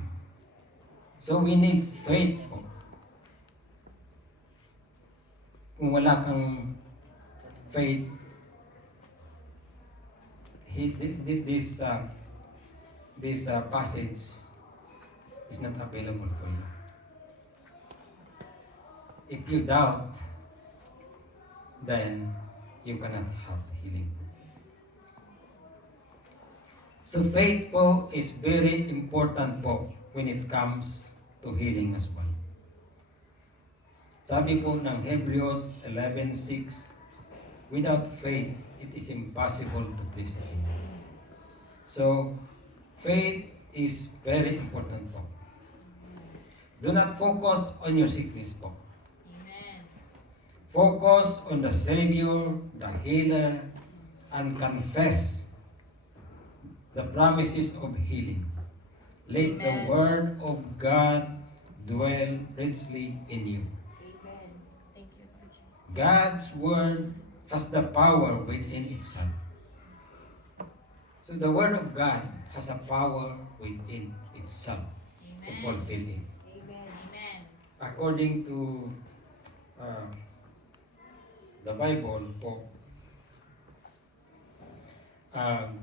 So we need faith po. Kung wala kang faith, this passage is not available for you. If you doubt, then you cannot have healing. So faith po is very important po when it comes to healing as well. Sabi po ng Hebrews 11:6, without faith, it is impossible to please Him. So, faith is very important po. Do not focus on your sickness po. Amen. Focus on the Savior, the Healer, and confess the promises of healing. Let the Amen. Word of God dwell richly in you. Amen. Thank you, Lord Jesus. God's Word has the power within itself. So the Word of God has a power within itself to Amen. fulfill it. Amen. Amen. According to the Bible po,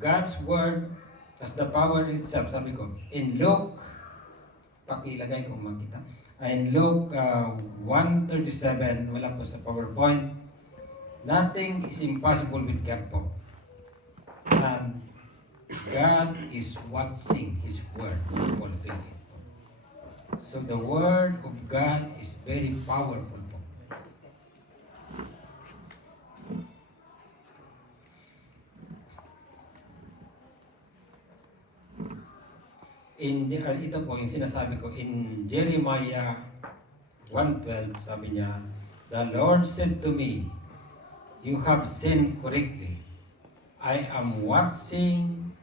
God's Word has the power in itself. Sabi ko, in Luke, pakilagay kung makita. In Luke 1:37, wala po sa PowerPoint, nothing is impossible with God po. And God is watching His Word to fulfill it. So the Word of God is very powerful po. Ito po yung sinasabi ko in Jeremiah 1:12, sabi niya, the Lord said to me, you have sinned correctly. I am watching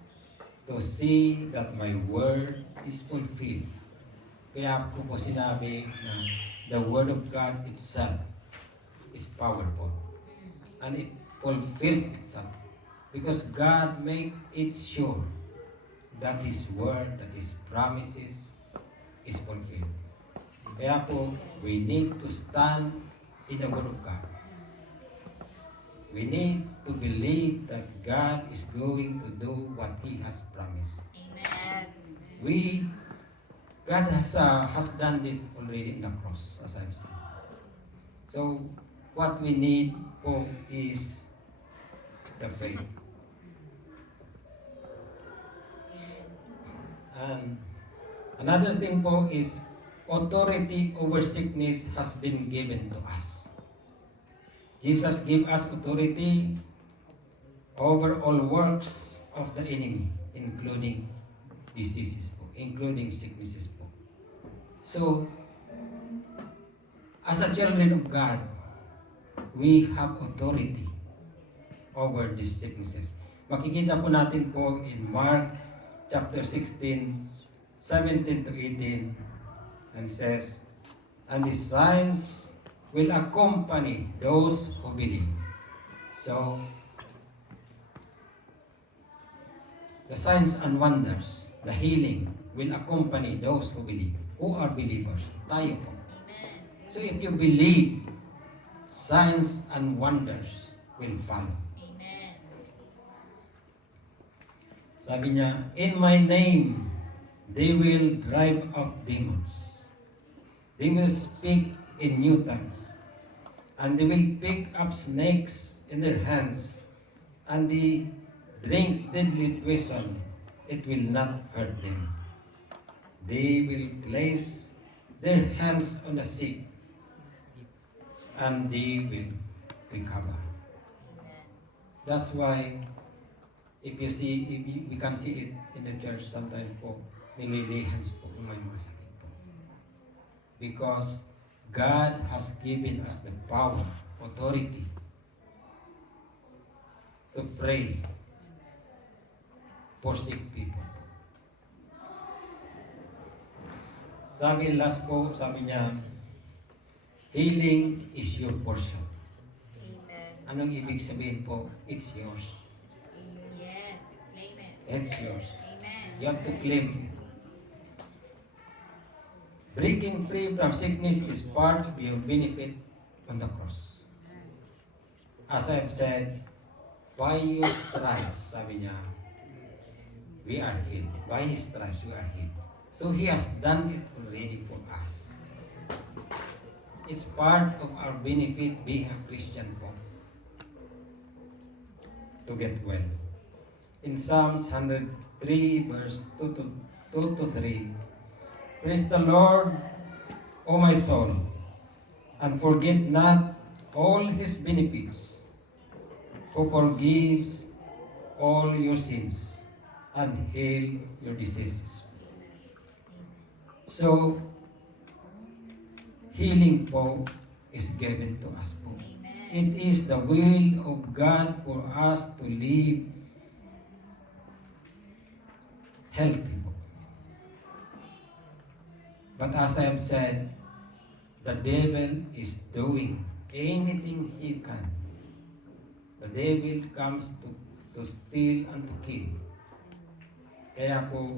to see that my word is fulfilled. Kaya ko po sinabi na the Word of God itself is powerful and it fulfills itself. Because God make it sure that His word, that His promises is fulfilled. Kaya po, we need to stand in the Word of God. We need to believe that God is going to do what He has promised. Amen. God has done this already in the cross, as I've said. So, what we need po is the faith. And another thing po is authority over sickness has been given to us. Jesus gave us authority over all works of the enemy, including diseases po, including sicknesses po. So, as a children of God, we have authority over these sicknesses. Makikita po natin po in Mark chapter 16, 17 to 18, and says, "And the signs will accompany those who believe." So, the signs and wonders, the healing, will accompany those who believe. Who are believers? Tayo po. Amen. So if you believe, signs and wonders will follow. Amen. Sabi niya, "In my name, they will drive out demons. They will speak in new tongues. And they will pick up snakes in their hands. And they drink deadly poison. It will not hurt them. They will place their hands on the sick. And they will recover." That's why, if we can see it in the church sometimes po, nililay hands po yung may mga sakit po. Because God has given us the power, authority, to pray for sick people. Sabi niya, healing is your portion. Amen. Anong ibig sabihin po? It's yours. Yes. Claim it. It's yours. Amen. You have to claim it. Breaking free from sickness is part of your benefit on the cross. As I've said, by your stripes, sabi niya, we are healed. By His stripes, we are healed. So He has done it already for us. It's part of our benefit being a Christian po, to get well. In Psalms 103 verse 2 to 3, "Praise the Lord, O my soul, and forget not all His benefits, who forgives all your sins and heal your diseases." So, healing po is given to us po. Amen. It is the will of God for us to live healthy po. But as I have said, the devil is doing anything he can. The devil comes to steal and to kill. Kaya po,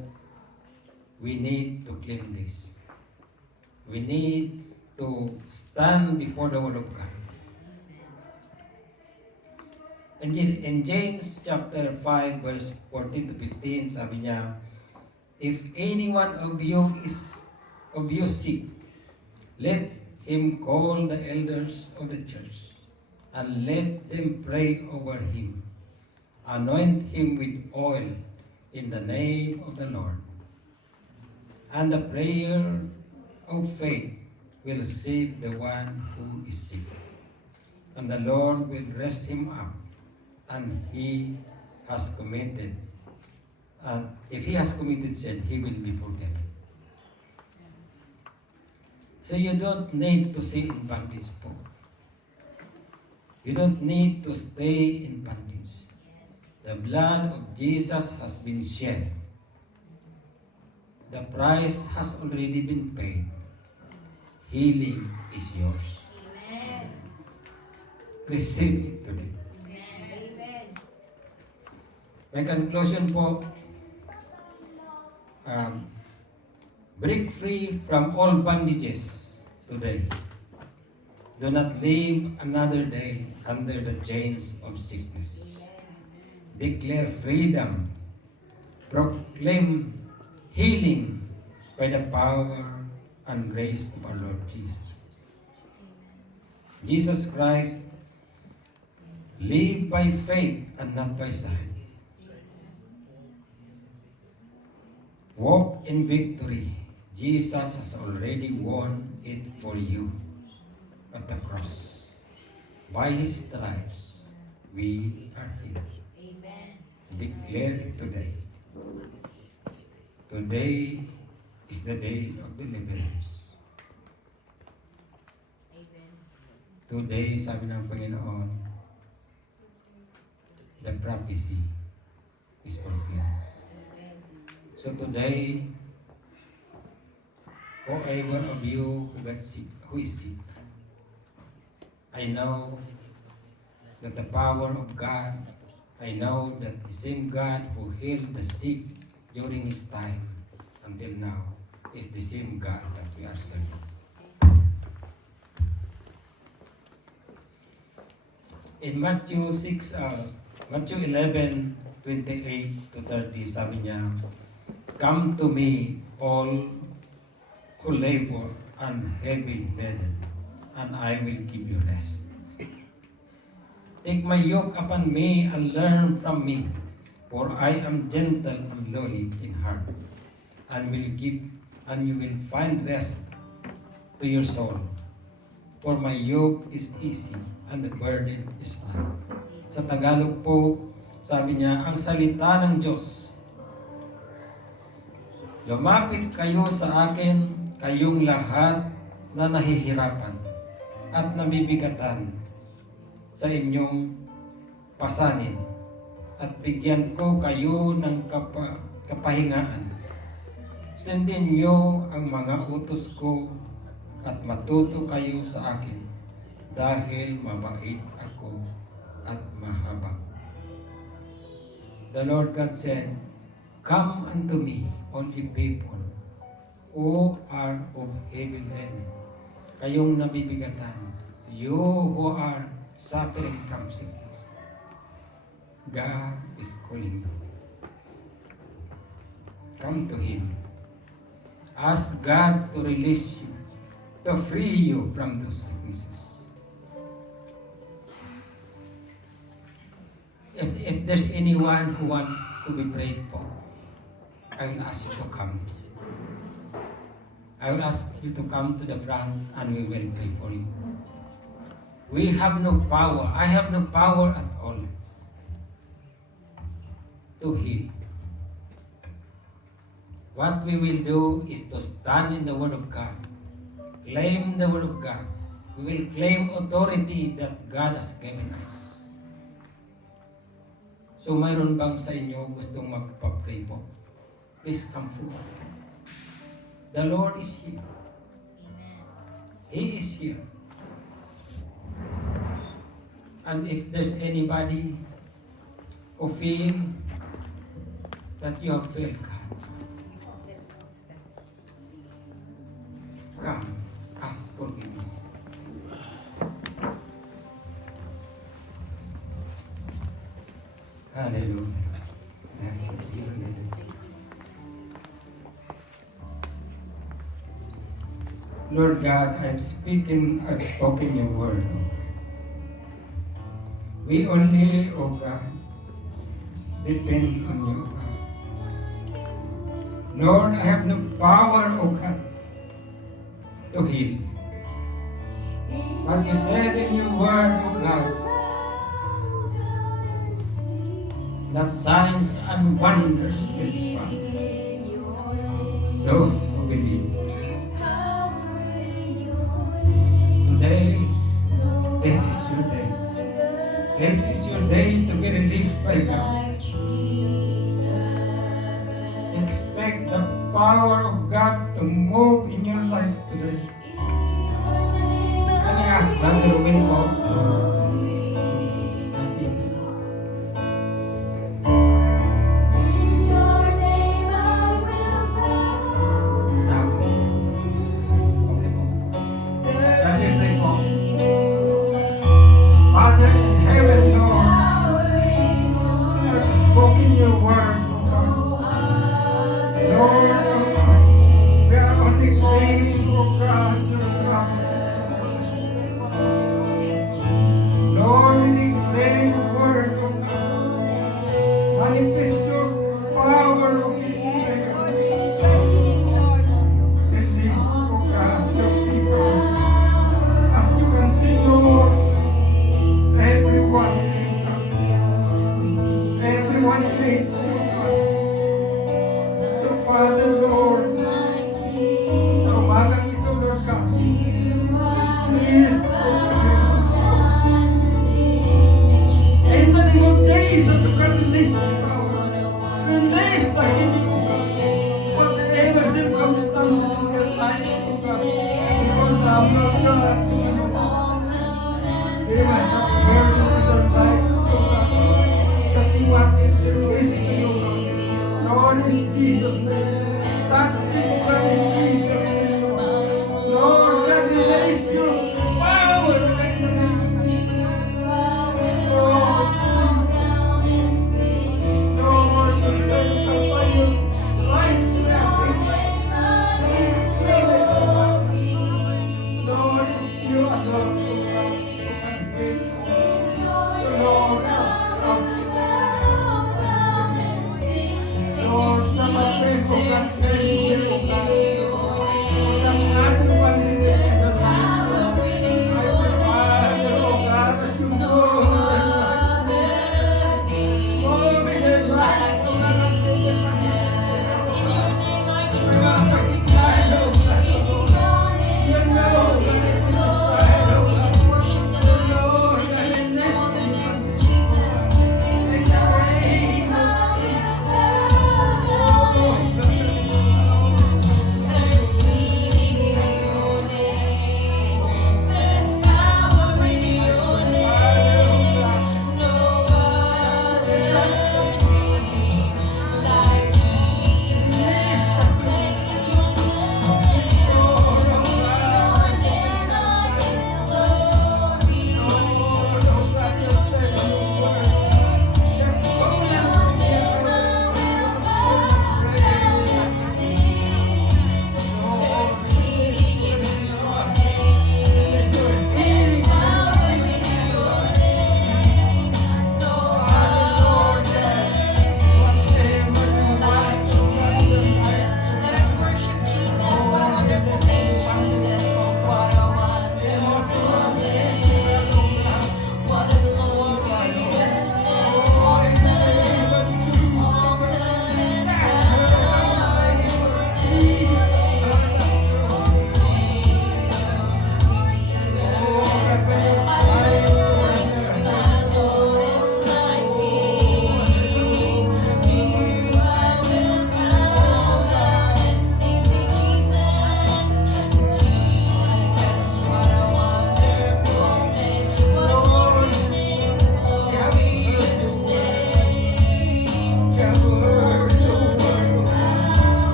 we need to claim this. We need to stand before the Word of God. In James chapter 5 verse 14 to 15, sabi niya, "If any one of you is sick, let him call the elders of the church, and let them pray over him, anoint him with oil in the name of the Lord. And the prayer of faith will save the one who is sick, and the Lord will raise him up, and he has committed. And if he has committed sin, he will be forgiven." So you don't need to stay in bondage po. You don't need to stay in bondage. The blood of Jesus has been shed. The price has already been paid. Healing is yours. Amen. Receive it today. Amen. My conclusion po, break free from all bondages today. Do not live another day under the chains of sickness. Declare freedom. Proclaim healing by the power and grace of our Lord Jesus. Jesus Christ lived by faith and not by sight. Walk in victory. Jesus has already won it for you at the cross. By His stripes, we are healed. Amen. Declare it today. Today is the day of deliverance. Amen. Today, sabi ng Panginoon, the prophecy is fulfilled. So today, whoever of you who got sick, who is sick, I know that the power of God, I know that the same God who healed the sick during His time until now is the same God that we are serving. In Matthew 11:28 to 30, sabi niya, "Come to me, all who labor and heavy laden, and I will give you rest. Take my yoke upon me and learn from me, for I am gentle and lowly in heart, and you will find rest to your soul. For my yoke is easy and the burden is light." Sa Tagalog po, sabi niya, ang salita ng Diyos, "Lumapit kayo sa akin, kayong lahat na nahihirapan at nabibigatan sa inyong pasanin, at bigyan ko kayo ng kapahingaan. Sundin niyo ang mga utos ko at matuto kayo sa akin, dahil mabait ako at mahabag." The Lord God said, "Come unto me, all ye people who are of heavy laden, kayong nabibigatan, you who are suffering from sickness." God is calling you. Come to Him. Ask God to release you, to free you from those sicknesses. If there's anyone who wants to be prayed for, I will ask you to come. I will ask you to come to the front and we will pray for you. We have no power. I have no power at all to heal. What we will do is to stand in the Word of God. Claim the Word of God. We will claim authority that God has given us. So mayroon bang sa inyo gustong magpa-pray po? Please come forward. The Lord is here. Amen. He is here. And if there's anybody who feel that you have failed God, come, ask forgiveness. Hallelujah. Yes, Lord God, I've spoken your word. We only, oh God, depend on you, God. Lord, I have no power, oh God, to heal. But you said in your word, oh God, that signs and wonders will follow those who believe. Today, this is your day. This is your day to be released by God. Expect the power of God to move in your life today. Let me ask Brother Ruben po.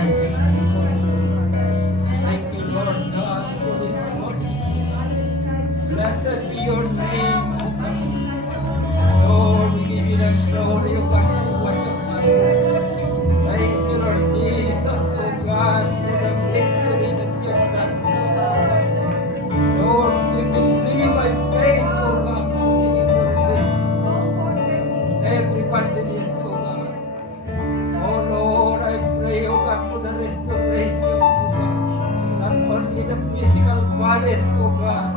righteous before you. Thank you, Lord God, for this morning. Blessed be your name, O God. Lord, we give you the glory, O God, for what you've done. Thank you, Lord Jesus, O God, for the victory that you have done for us. Lord, we will live by faith, O God, to be in the release. Every bandage, O God. Oh Lord, I pray, O God, for the restoration, O God. Not only the physical bodies, O God,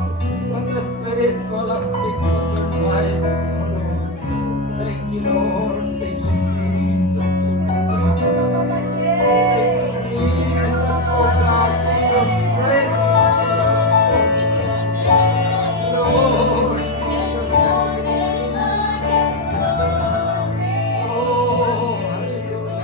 but the spiritual aspect of their lives, O Lord. Thank you, Lord. Thank you, Jesus. Thank you, Jesus, O God, for your presence. Lord, oh, hallelujah. Thank you, Lord. Thank you, God.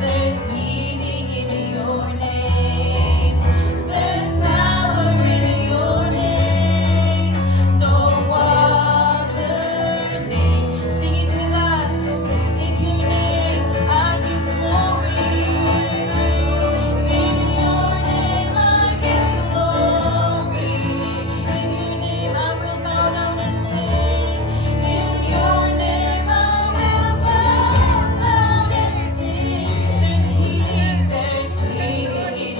There's healing in your name. There's power in your name. No other name. Sing it with us. In your name I give glory. In your name I give glory. In your name I will bow down and sing. In your name I will bow down and sing. There's healing in you.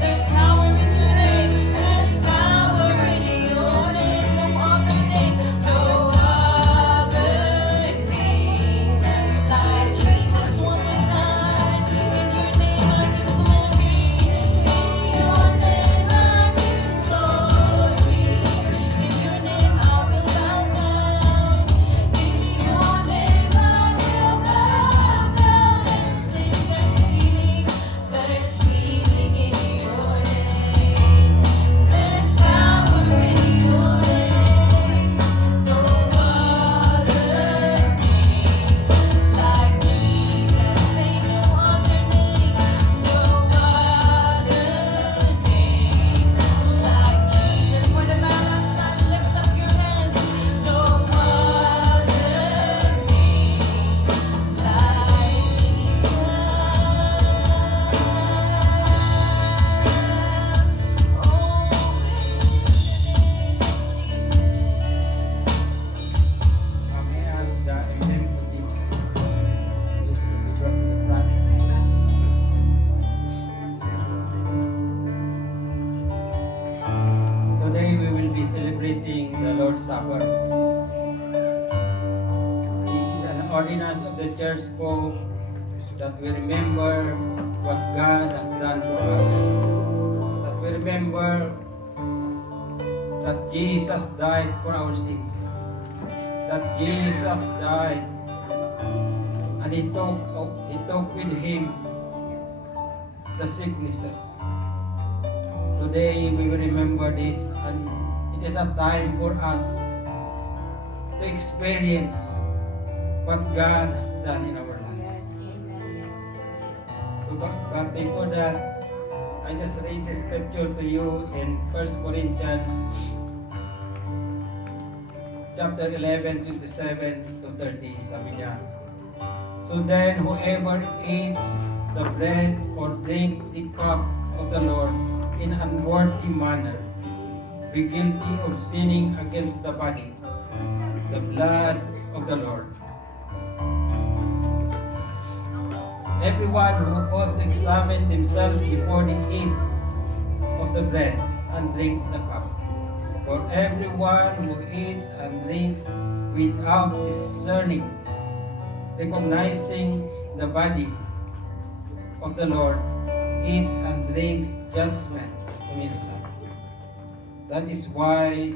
There's power in your name. There's power in your name. No other name. No other name like Jesus. One more time. In your name I give glory. In your name I give glory. In your name I will bow down. In your name I will bow down and sing. There's healing in your name. There's power in your name. No other name like Jesus. Say no other name. No other name like Jesus. For the last time, lift up your hands. No other name like Kami ask the emblem to be used to be brought to the front. Today we will be celebrating the Lord's Supper. This is an ordinance of the Church Pope that we remember what God has done for us. That we remember that Jesus died for our sins. That Jesus died and he took with him the sicknesses. Today we will remember this, and it is a time for us to experience what God has done in our lives. But before that, I just read the scripture to you in 1 Corinthians chapter 11, 27 to 30. Sabi niya, so then whoever eats the bread or drink the cup of the Lord in an unworthy manner be guilty of sinning against the body, the blood of the Lord. Everyone who ought to examine themselves before they eat of the bread and drink the cup. For everyone who eats and drinks without discerning, recognizing the body of the Lord, eats and drinks judgment on himself. That is why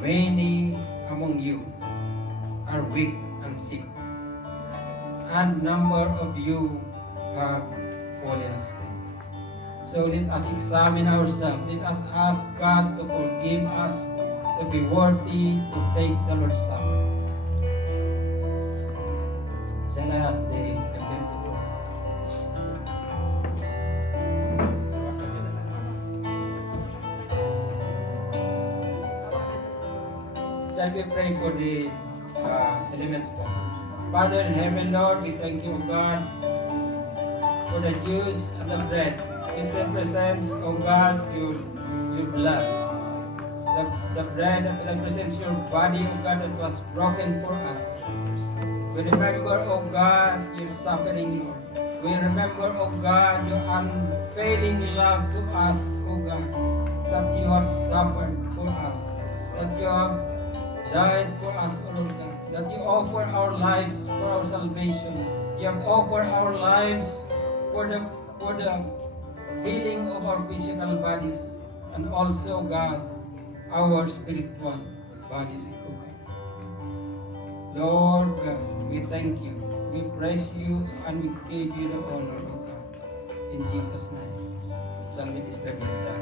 Many among you are weak and sick, and number of you have fallen asleep. So let us examine ourselves. Let us ask God to forgive us, to be worthy to take the Lord's Supper. Shall I ask the captain to go? Shall we pray for the elements po? Father in heaven, Lord, we thank you, O God, for the juice and the bread. It represents, O God, your blood. The bread that represents your body, O God, that was broken for us. We remember, O God, your suffering, Lord. We remember, O God, your unfailing love to us, O God, that you have suffered for us, that you have died for us, O Lord God, that you offer our lives for our salvation. You have offered our lives for the healing of our physical bodies, and also, God, our spiritual bodies, O God. Lord God, we thank you, we praise you, and we give you the honor, O God. In Jesus' name, shall we distribute that?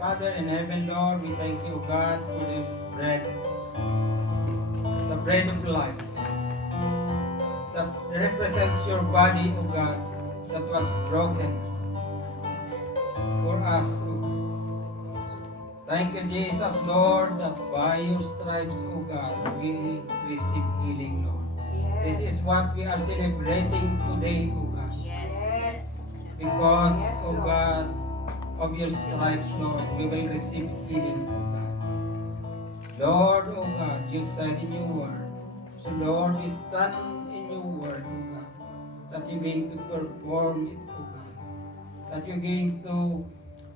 Father in heaven, Lord, we thank you, God, for this bread, the bread of life, that represents your body, O God, that was broken for us, O God. Thank you, Jesus, Lord, that by your stripes, O God, we receive healing, Lord. This is what we are celebrating today, O God. Because, O God, of your stripes, Lord, we will receive healing, O God. Lord, O God, you said in your word. So, Lord, we stand in your word, O God, that you're going to perform it, O God. That you're going to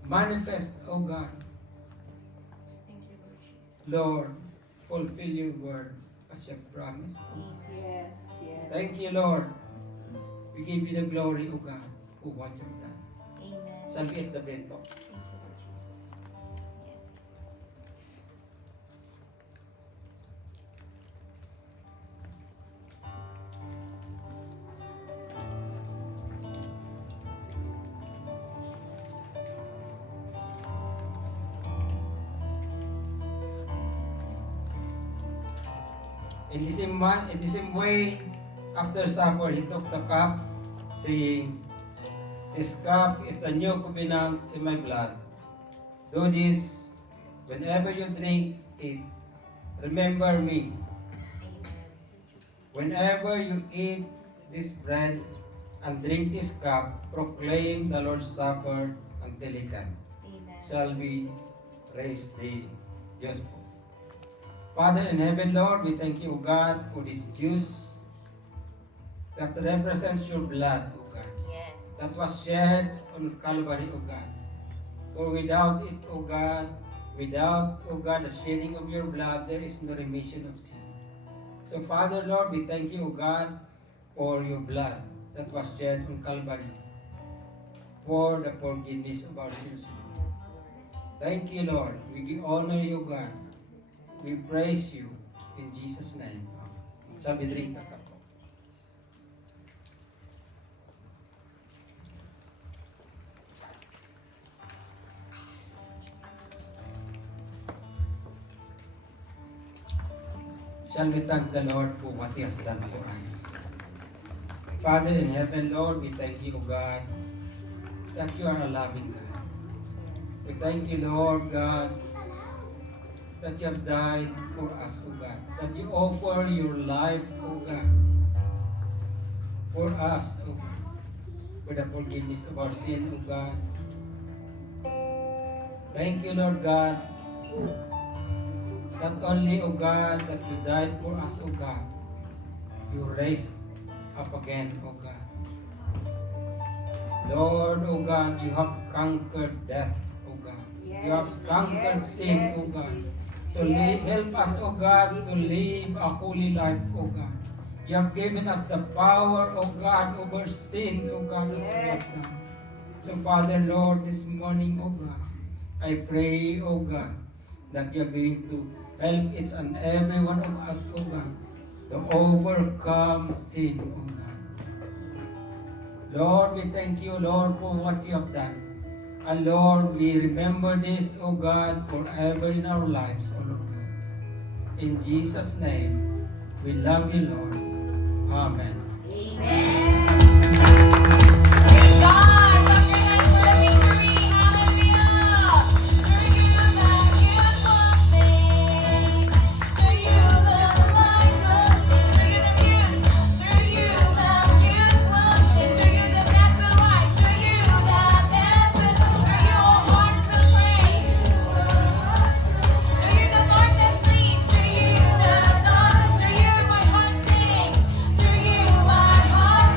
manifest, O God. Thank you, Lord Jesus. Lord, fulfill your word as you have promised, O God. Yes, yes. Thank you, Lord. We give you the glory, O God, for what you've done. Amen. Shall we eat the bread po? Thank you, Lord Jesus. Yes. In the same way, after supper, he took the cup, saying, "This cup is the new covenant in my blood. Do this whenever you drink it. Remember me." Amen. Whenever you eat this bread and drink this cup, proclaim the Lord's Supper until He comes. Amen. Shall we raise the juice? Father in heaven, Lord, we thank you, O God, for this juice that represents your blood, O God, Yes. that was shed on Calvary, O God. For without it, O God, the shedding of your blood, there is no remission of sin. So, Father, Lord, we thank you, O God, for your blood that was shed on Calvary for the forgiveness of our sins. Thank you, Lord. We give honor you, God. We praise you in Jesus' name. Sabi drink ka po. Shall we thank the Lord for what He has done for us? Father in heaven, Lord, we thank you, O God, that you are a loving God. We thank you, Lord God, that you have died for us, O God, that you offer your life, O God, for us, O God, for the forgiveness of our sin, O God. Thank you, Lord God, not only, O God, that you died for us, O God, you raised up again, O God. Lord, O God, you have conquered death, O God. You have conquered sin, O God. So help us, O God, to live a holy life, O God. You have given us the power, O God, over sin, O God, as we have done. So, Father, Lord, this morning, O God, I pray, O God, that you are going to help each and every one of us, O God, to overcome sin, O God. Lord, we thank you, Lord, for what you have done. And Lord, we remember this, O God, forever in our lives, O Lord. In Jesus' name, we love you, Lord. Amen. Amen. Praise God! Clap your hands for the victory! Hallelujah! To you the youth will sing. To you the light will sing. To you the youth. To you the youth will sing. To you the dead will rise. To you the dead will. To you all hearts will praise. To you the darkness flees. To you the dawn. To you my heart sings. To you my heart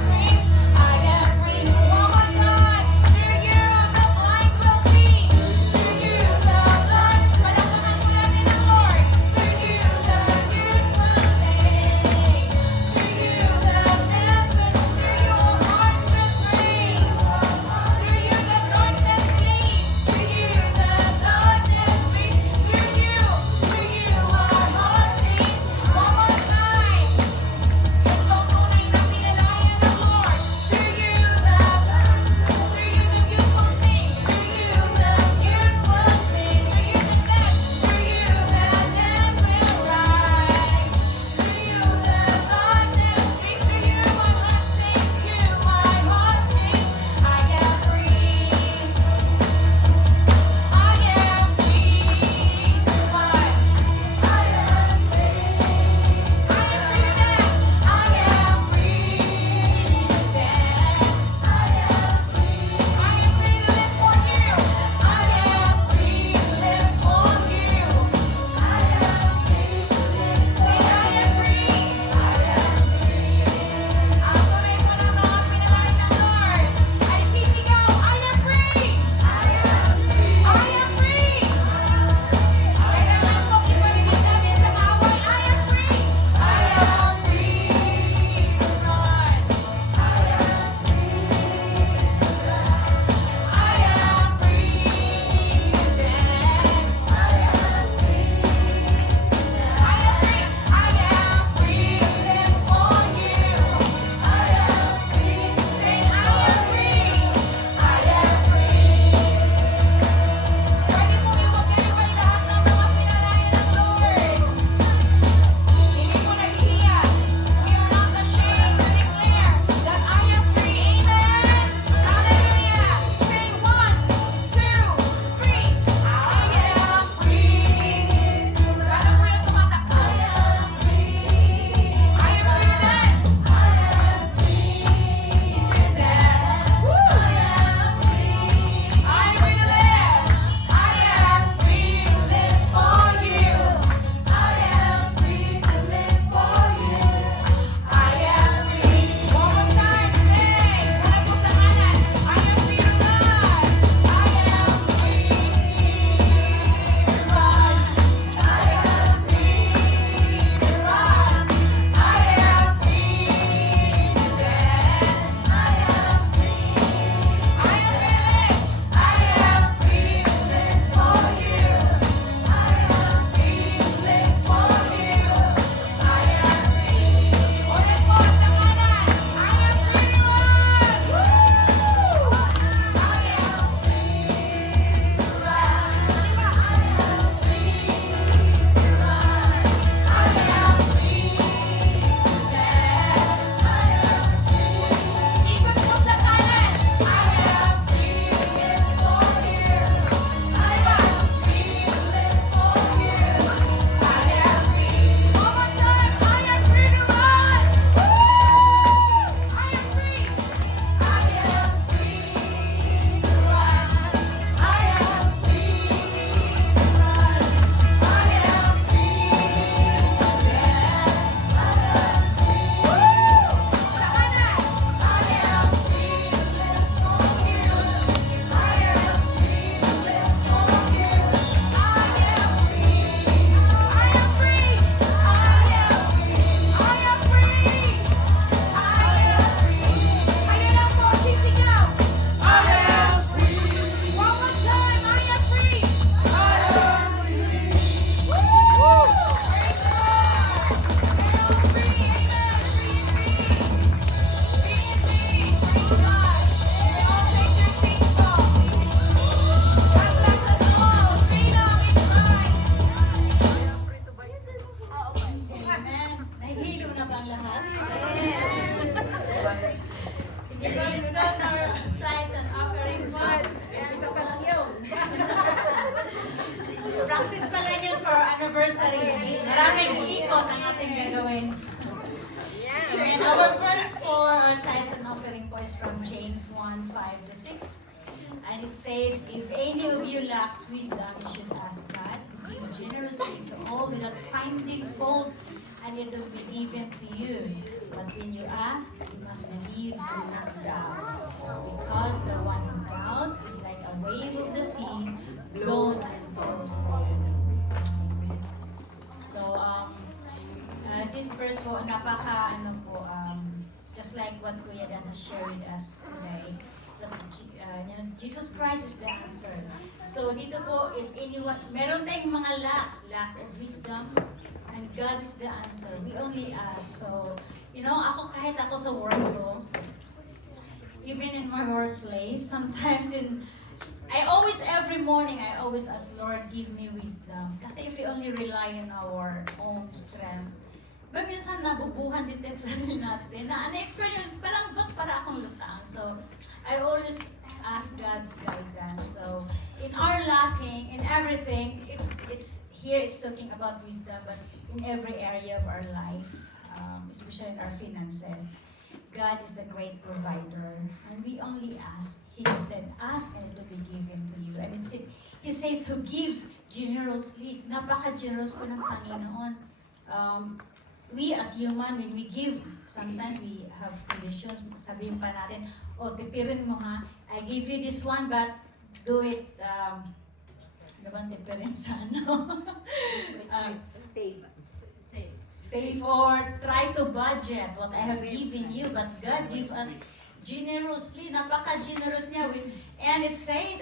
ba ang lahat? Hindi ko it's not our tithes and offering part. Isa pa lang yun. Practice pa lang yun for anniversary. Maraming ikot ang ating gagawin. And our first for our tithes and offering po is from James 1:5-6. And it says, if any of you lacks wisdom, you should ask God, who gives generously to all without finding fault, and it will be given to you. But when you ask, you must believe and not doubt. Because the one who doubts is like a wave of the sea, blown and tossed by the wind. Amen. So, this verse po, just like what Kuya Dan has shared with us today, that Jesus Christ is the answer. So dito po, if anyone, meron tayong mga lacks of wisdom, and God is the answer. We only ask. So, kahit ako sa work ko, so, even in my workplace, sometimes every morning, I always ask, Lord, give me wisdom. Kasi if we only rely on our own strength, minsan nabubuhan din tayo sa sarili natin na experience parang ba't para akong lutang. So, I always ask God's guidance. So, in our lacking, in everything, it's talking about wisdom, but in every area of our life, especially in our finances, God is the great provider. And we only ask. He said, ask and it will be given to you. And He says, who gives generously. Napaka-generous po ng Panginoon. We as human, when we give, sometimes we have conditions. Sabihin pa natin, tipirin mo ha. I give you this one, but do it, ano bang tipirin sa ano? Save or try to budget what I have given you, but God give us generously. Napaka-generous niya. And it says,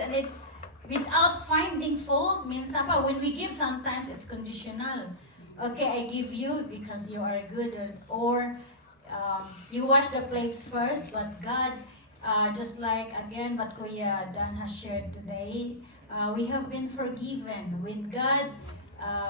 without finding fault, means when we give, sometimes it's conditional. Okay, I give you because you are good, or you wash the plates first, but God, just like again what Kuya Dan has shared today, we have been forgiven. When God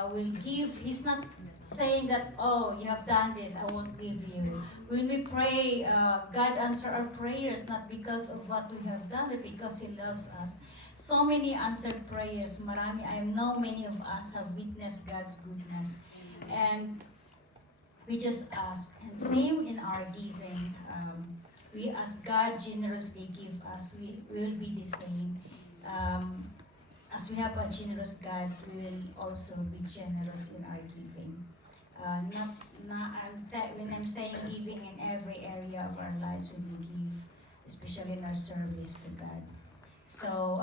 will give, He's not saying that, oh, you have done this, I won't give you. When we pray, God answers our prayers, not because of what we have done, but because He loves us. So many answered prayers, marami. I know many of us have witnessed God's goodness. And we just ask, and same in our giving, we ask God generously give us, we will be the same. As we have a generous God, we will also be generous in our giving. When I'm saying giving in every area of our lives, we will give, especially in our service to God. So,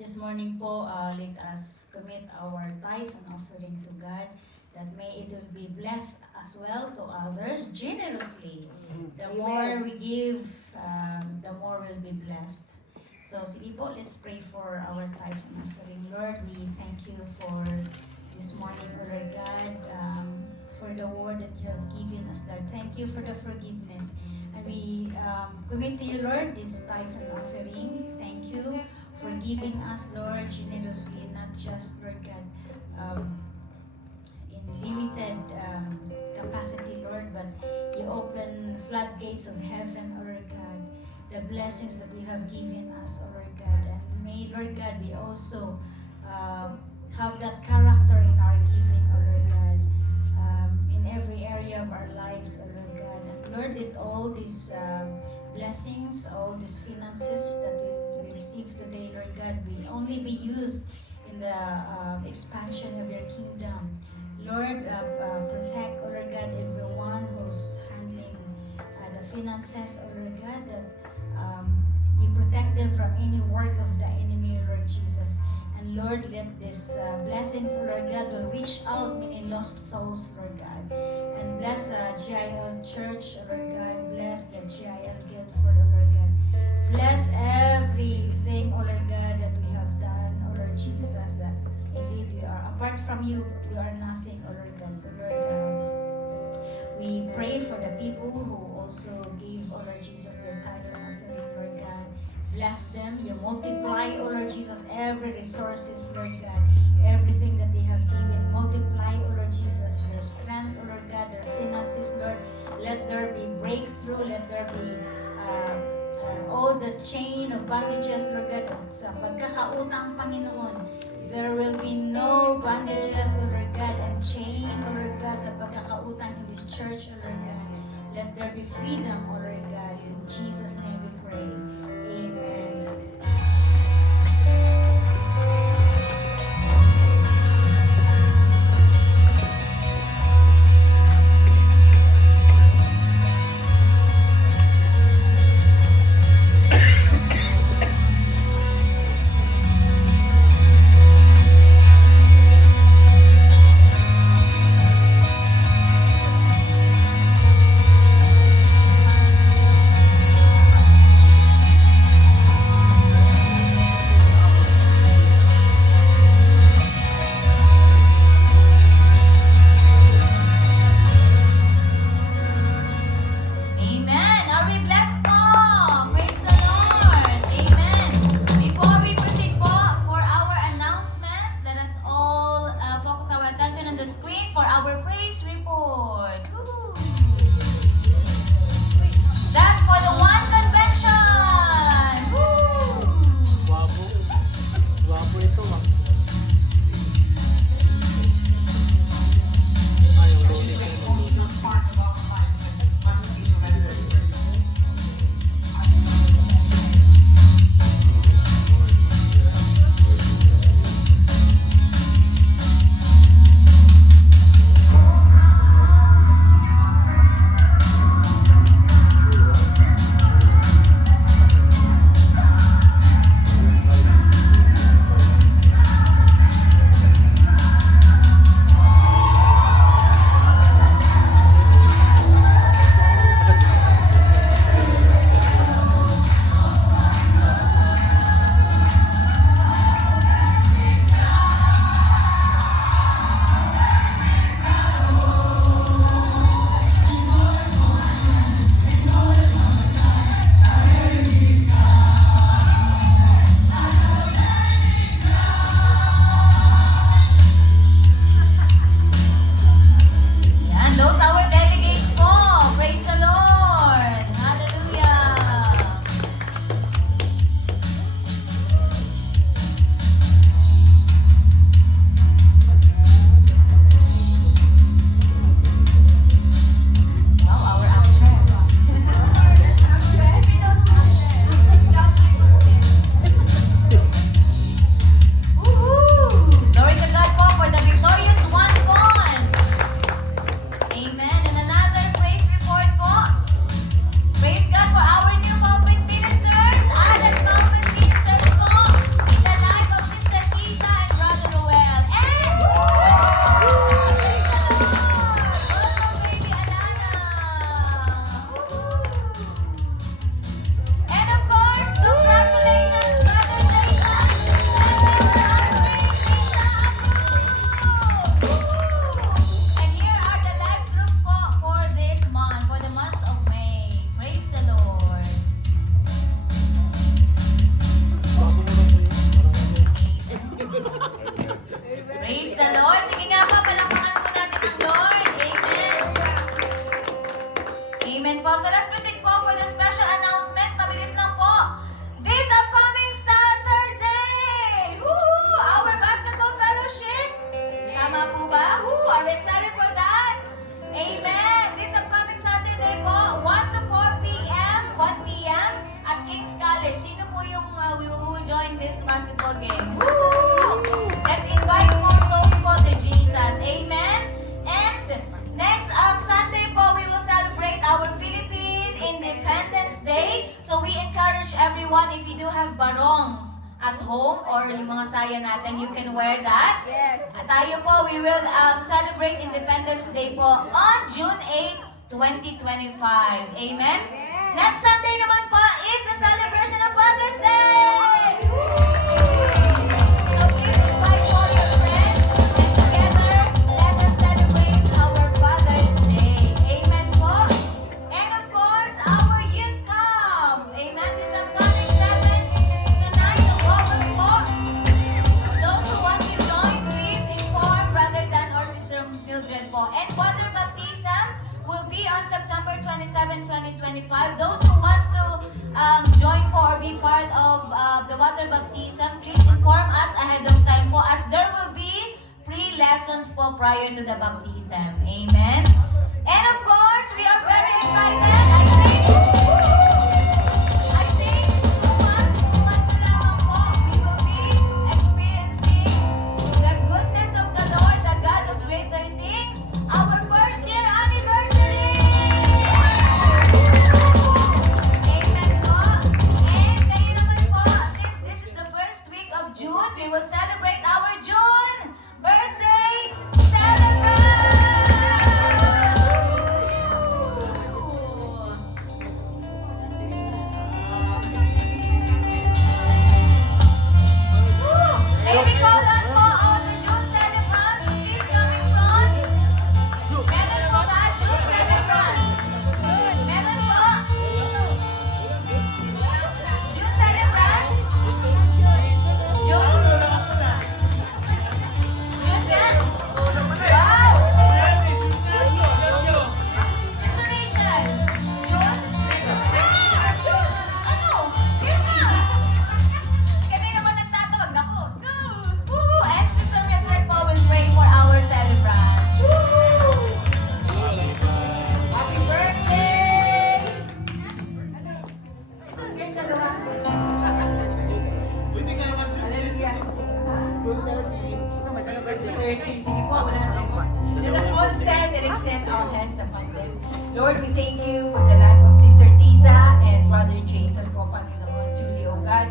this morning po, let us commit our tithes and offering to God, that may it will be blessed as well to others generously. The more we give, the more we'll be blessed. So, sige po, let's pray for our tithes and offering. Lord, we thank you for this morning, Lord God, for the word that you have given us, Lord. Thank you for the forgiveness. And we commit to you, Lord, this tithes and offering. Thank you for giving us, Lord, generously, not just, Lord God, in limited capacity, Lord, but you open floodgates of heaven, oh Lord God, the blessings that you have given us, oh Lord God. And may, Lord God, we also have that character in our giving, oh Lord God, in every area of our lives, oh Lord God. And Lord, let all these blessings, all these finances that we receive today, Lord God, will only be used in the expansion of your kingdom. Lord, protect, oh Lord God, everyone who's handling the finances, oh Lord God, that you protect them from any work of the enemy, Lord Jesus. And Lord, let these blessings, oh Lord God, will reach out many lost souls, Lord God. And bless GIL Church, oh Lord God. Bless the GIL Guildford, oh Lord God. Bless everything, oh Lord God, that we have done, oh Lord Jesus, that indeed we are, apart from you, we are nothing, oh Lord God. So Lord, we pray for the people who also give, oh Lord Jesus, their tithes and offering, Lord God. Bless them, you multiply, oh Lord Jesus, every resources, Lord God, everything that they have given. Multiply, oh Lord Jesus, their strength, oh Lord God, their finances, finances, Lord. Let there be breakthrough. Let there be all the chain of bondages, Lord God, sa pagkakautang, Panginoon. There will be no bondages, Lord God, and chain, Lord God, sa pagkakautang in this church, Lord God. Let there be freedom, Lord God. In Jesus' name we pray. Amen. Amen. Are we blessed po? Praise the Lord. Amen. Before we proceed po for our announcement, let us all focus our attention on the screen for our praise report. Woo! That's for the one convention. Woo! Guwapo. Guwapo ito ah. Ayaw, loli kayo ng loli. Yan, those our delegates po. Praise the Lord. Hallelujah. Wow, our Woohoo! Glory to God po for the victorious one gone. Amen. And another praise report po. Praise God for our new pulpit ministers. Added pulpit ministers po in the life of Sister Tisa and Brother Roel. And praise the Lord. Welcome, baby Alana. Woo! And of course, congratulations, Brother Jason. And here are the live groups po for this month, for the month of May. Praise the Lord. Guwapo mo lang po yun. Praise the Lord. Sige nga po, palakpakan po natin ang Lord. Amen. Amen po. So let's proceed po for the special announcement. Mabilis lang po. This upcoming Saturday, woo, our basketball fellowship. Tama po ba? Woo, are we excited for that? Amen. This upcoming Saturday po, 1 to 4 p.m., 1 p.m. at King's College. Sino po yung who will join this basketball game? Woo! Let's invite more souls po to Jesus. Amen. And next Sunday po, we will celebrate our Philippine Independence Day. So we encourage everyone, if you do have barongs at home or yung mga saya natin, you can wear that. Yes. At tayo po, we will celebrate Independence Day po on June 8, 2025. Amen? Next Sunday naman po is the celebration of Father's Day! So please invite all your friends and together, let us celebrate our Father's Day. Amen po? And of course, our youth camp. Amen? This upcoming 7 to 9 of August po. Those who want to join, please inform Brother Dan or Sister Mildred po. And water baptism will 27-2025. Those who want to join po or be part of the water baptism, please inform us ahead of time po as there will be pre-lessons po prior to the baptism. Amen? And of course, we are very excited. I think 2 months na lamang po, we will be experiencing the goodness of the Lord, the God of greater things, our first year anniversary! Amen po. And kayo naman po, since this is the first week of June, we will celebrate our June birthday May we call on po all the June celebrants, please come in front. Meron po ba June celebrants? Meron po? June celebrants? June? June ka? Wow! Sister Rachel? June? June? Ano? June ka? Kami naman nagtatawag na ko. Woo! And Sister Mildred po will pray for our celebrants. Woo! Happy birthday! Kayong dalawa. Hallelujah. 30. Sige po, wala na tayo. Let us all stand and extend our hands upon them. Lord, we thank you for the life of Sister Tiza and Brother Jason po, Panginoon. Truly, oh God,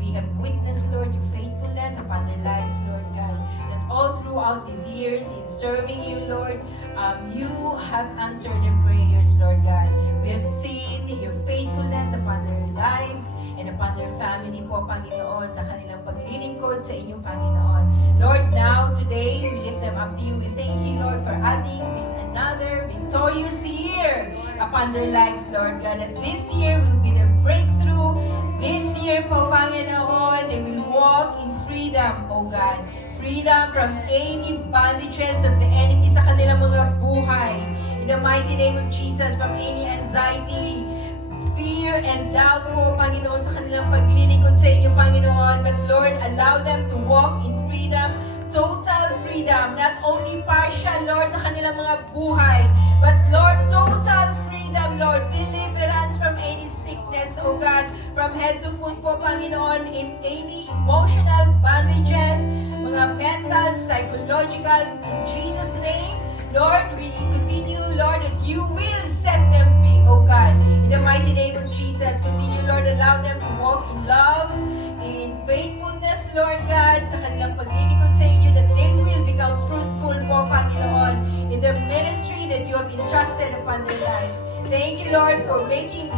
we have witnessed, Lord, your faithfulness upon their lives, Lord God. That all throughout these years in serving you, Lord, you have answered their prayers, Lord God. We have seen your faithfulness upon their lives and upon their family po, Panginoon, sa kanilang paglilingkod sa inyo, Panginoon. Lord, now, today, we lift them up to you. We thank you, Lord, for adding this another victorious year upon their lives, Lord God. That this year will be their breakthrough. This year po, Panginoon, they will walk in freedom, oh God. Freedom from any bondages of the enemy sa kanilang mga buhay. In the mighty name of Jesus, from any anxiety, fear, and doubt po, Panginoon, sa kanilang paglilingkod sa inyo, Panginoon. But Lord, allow them to walk in freedom, total freedom, not only partial, Lord, sa kanilang mga buhay, but Lord, total freedom, Lord, deliverance from any sickness, oh God, from head to foot po, Panginoon, in any emotional bondages, mga mental, psychological, in Jesus' name, Lord, we continue, Lord, that you will set them free, oh God. In the mighty name of Jesus, continue, Lord, allow them to walk in love, in faithfulness, Lord God, sa kanilang paglilingkod sa inyo, that they will become fruitful po, Panginoon, in their ministry that you have entrusted upon their lives. Thank you, Lord, for making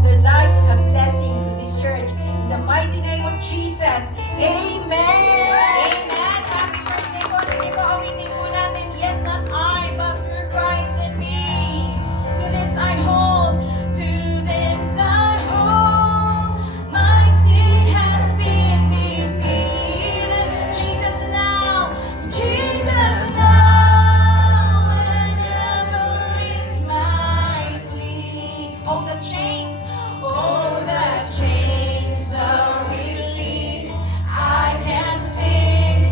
their lives a blessing to this church. In the mighty name of Jesus, Amen! Amen! Happy birthday po! Sige po, awitin po natin. Yet not I, but through Christ in me. To this I hold, to this I hold. My sin has been defeated. Jesus now, whenever is my plea. Oh, the chains are released. I can sing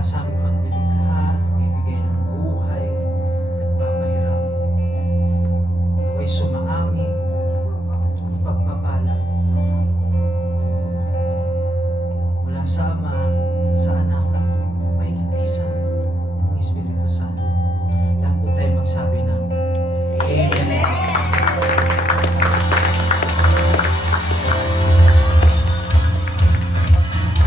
mula sa aming manlilikha, bibigay ng buhay, nagpapahiram. Naway sumaami, pagpapala mula sa Ama, sa Anak,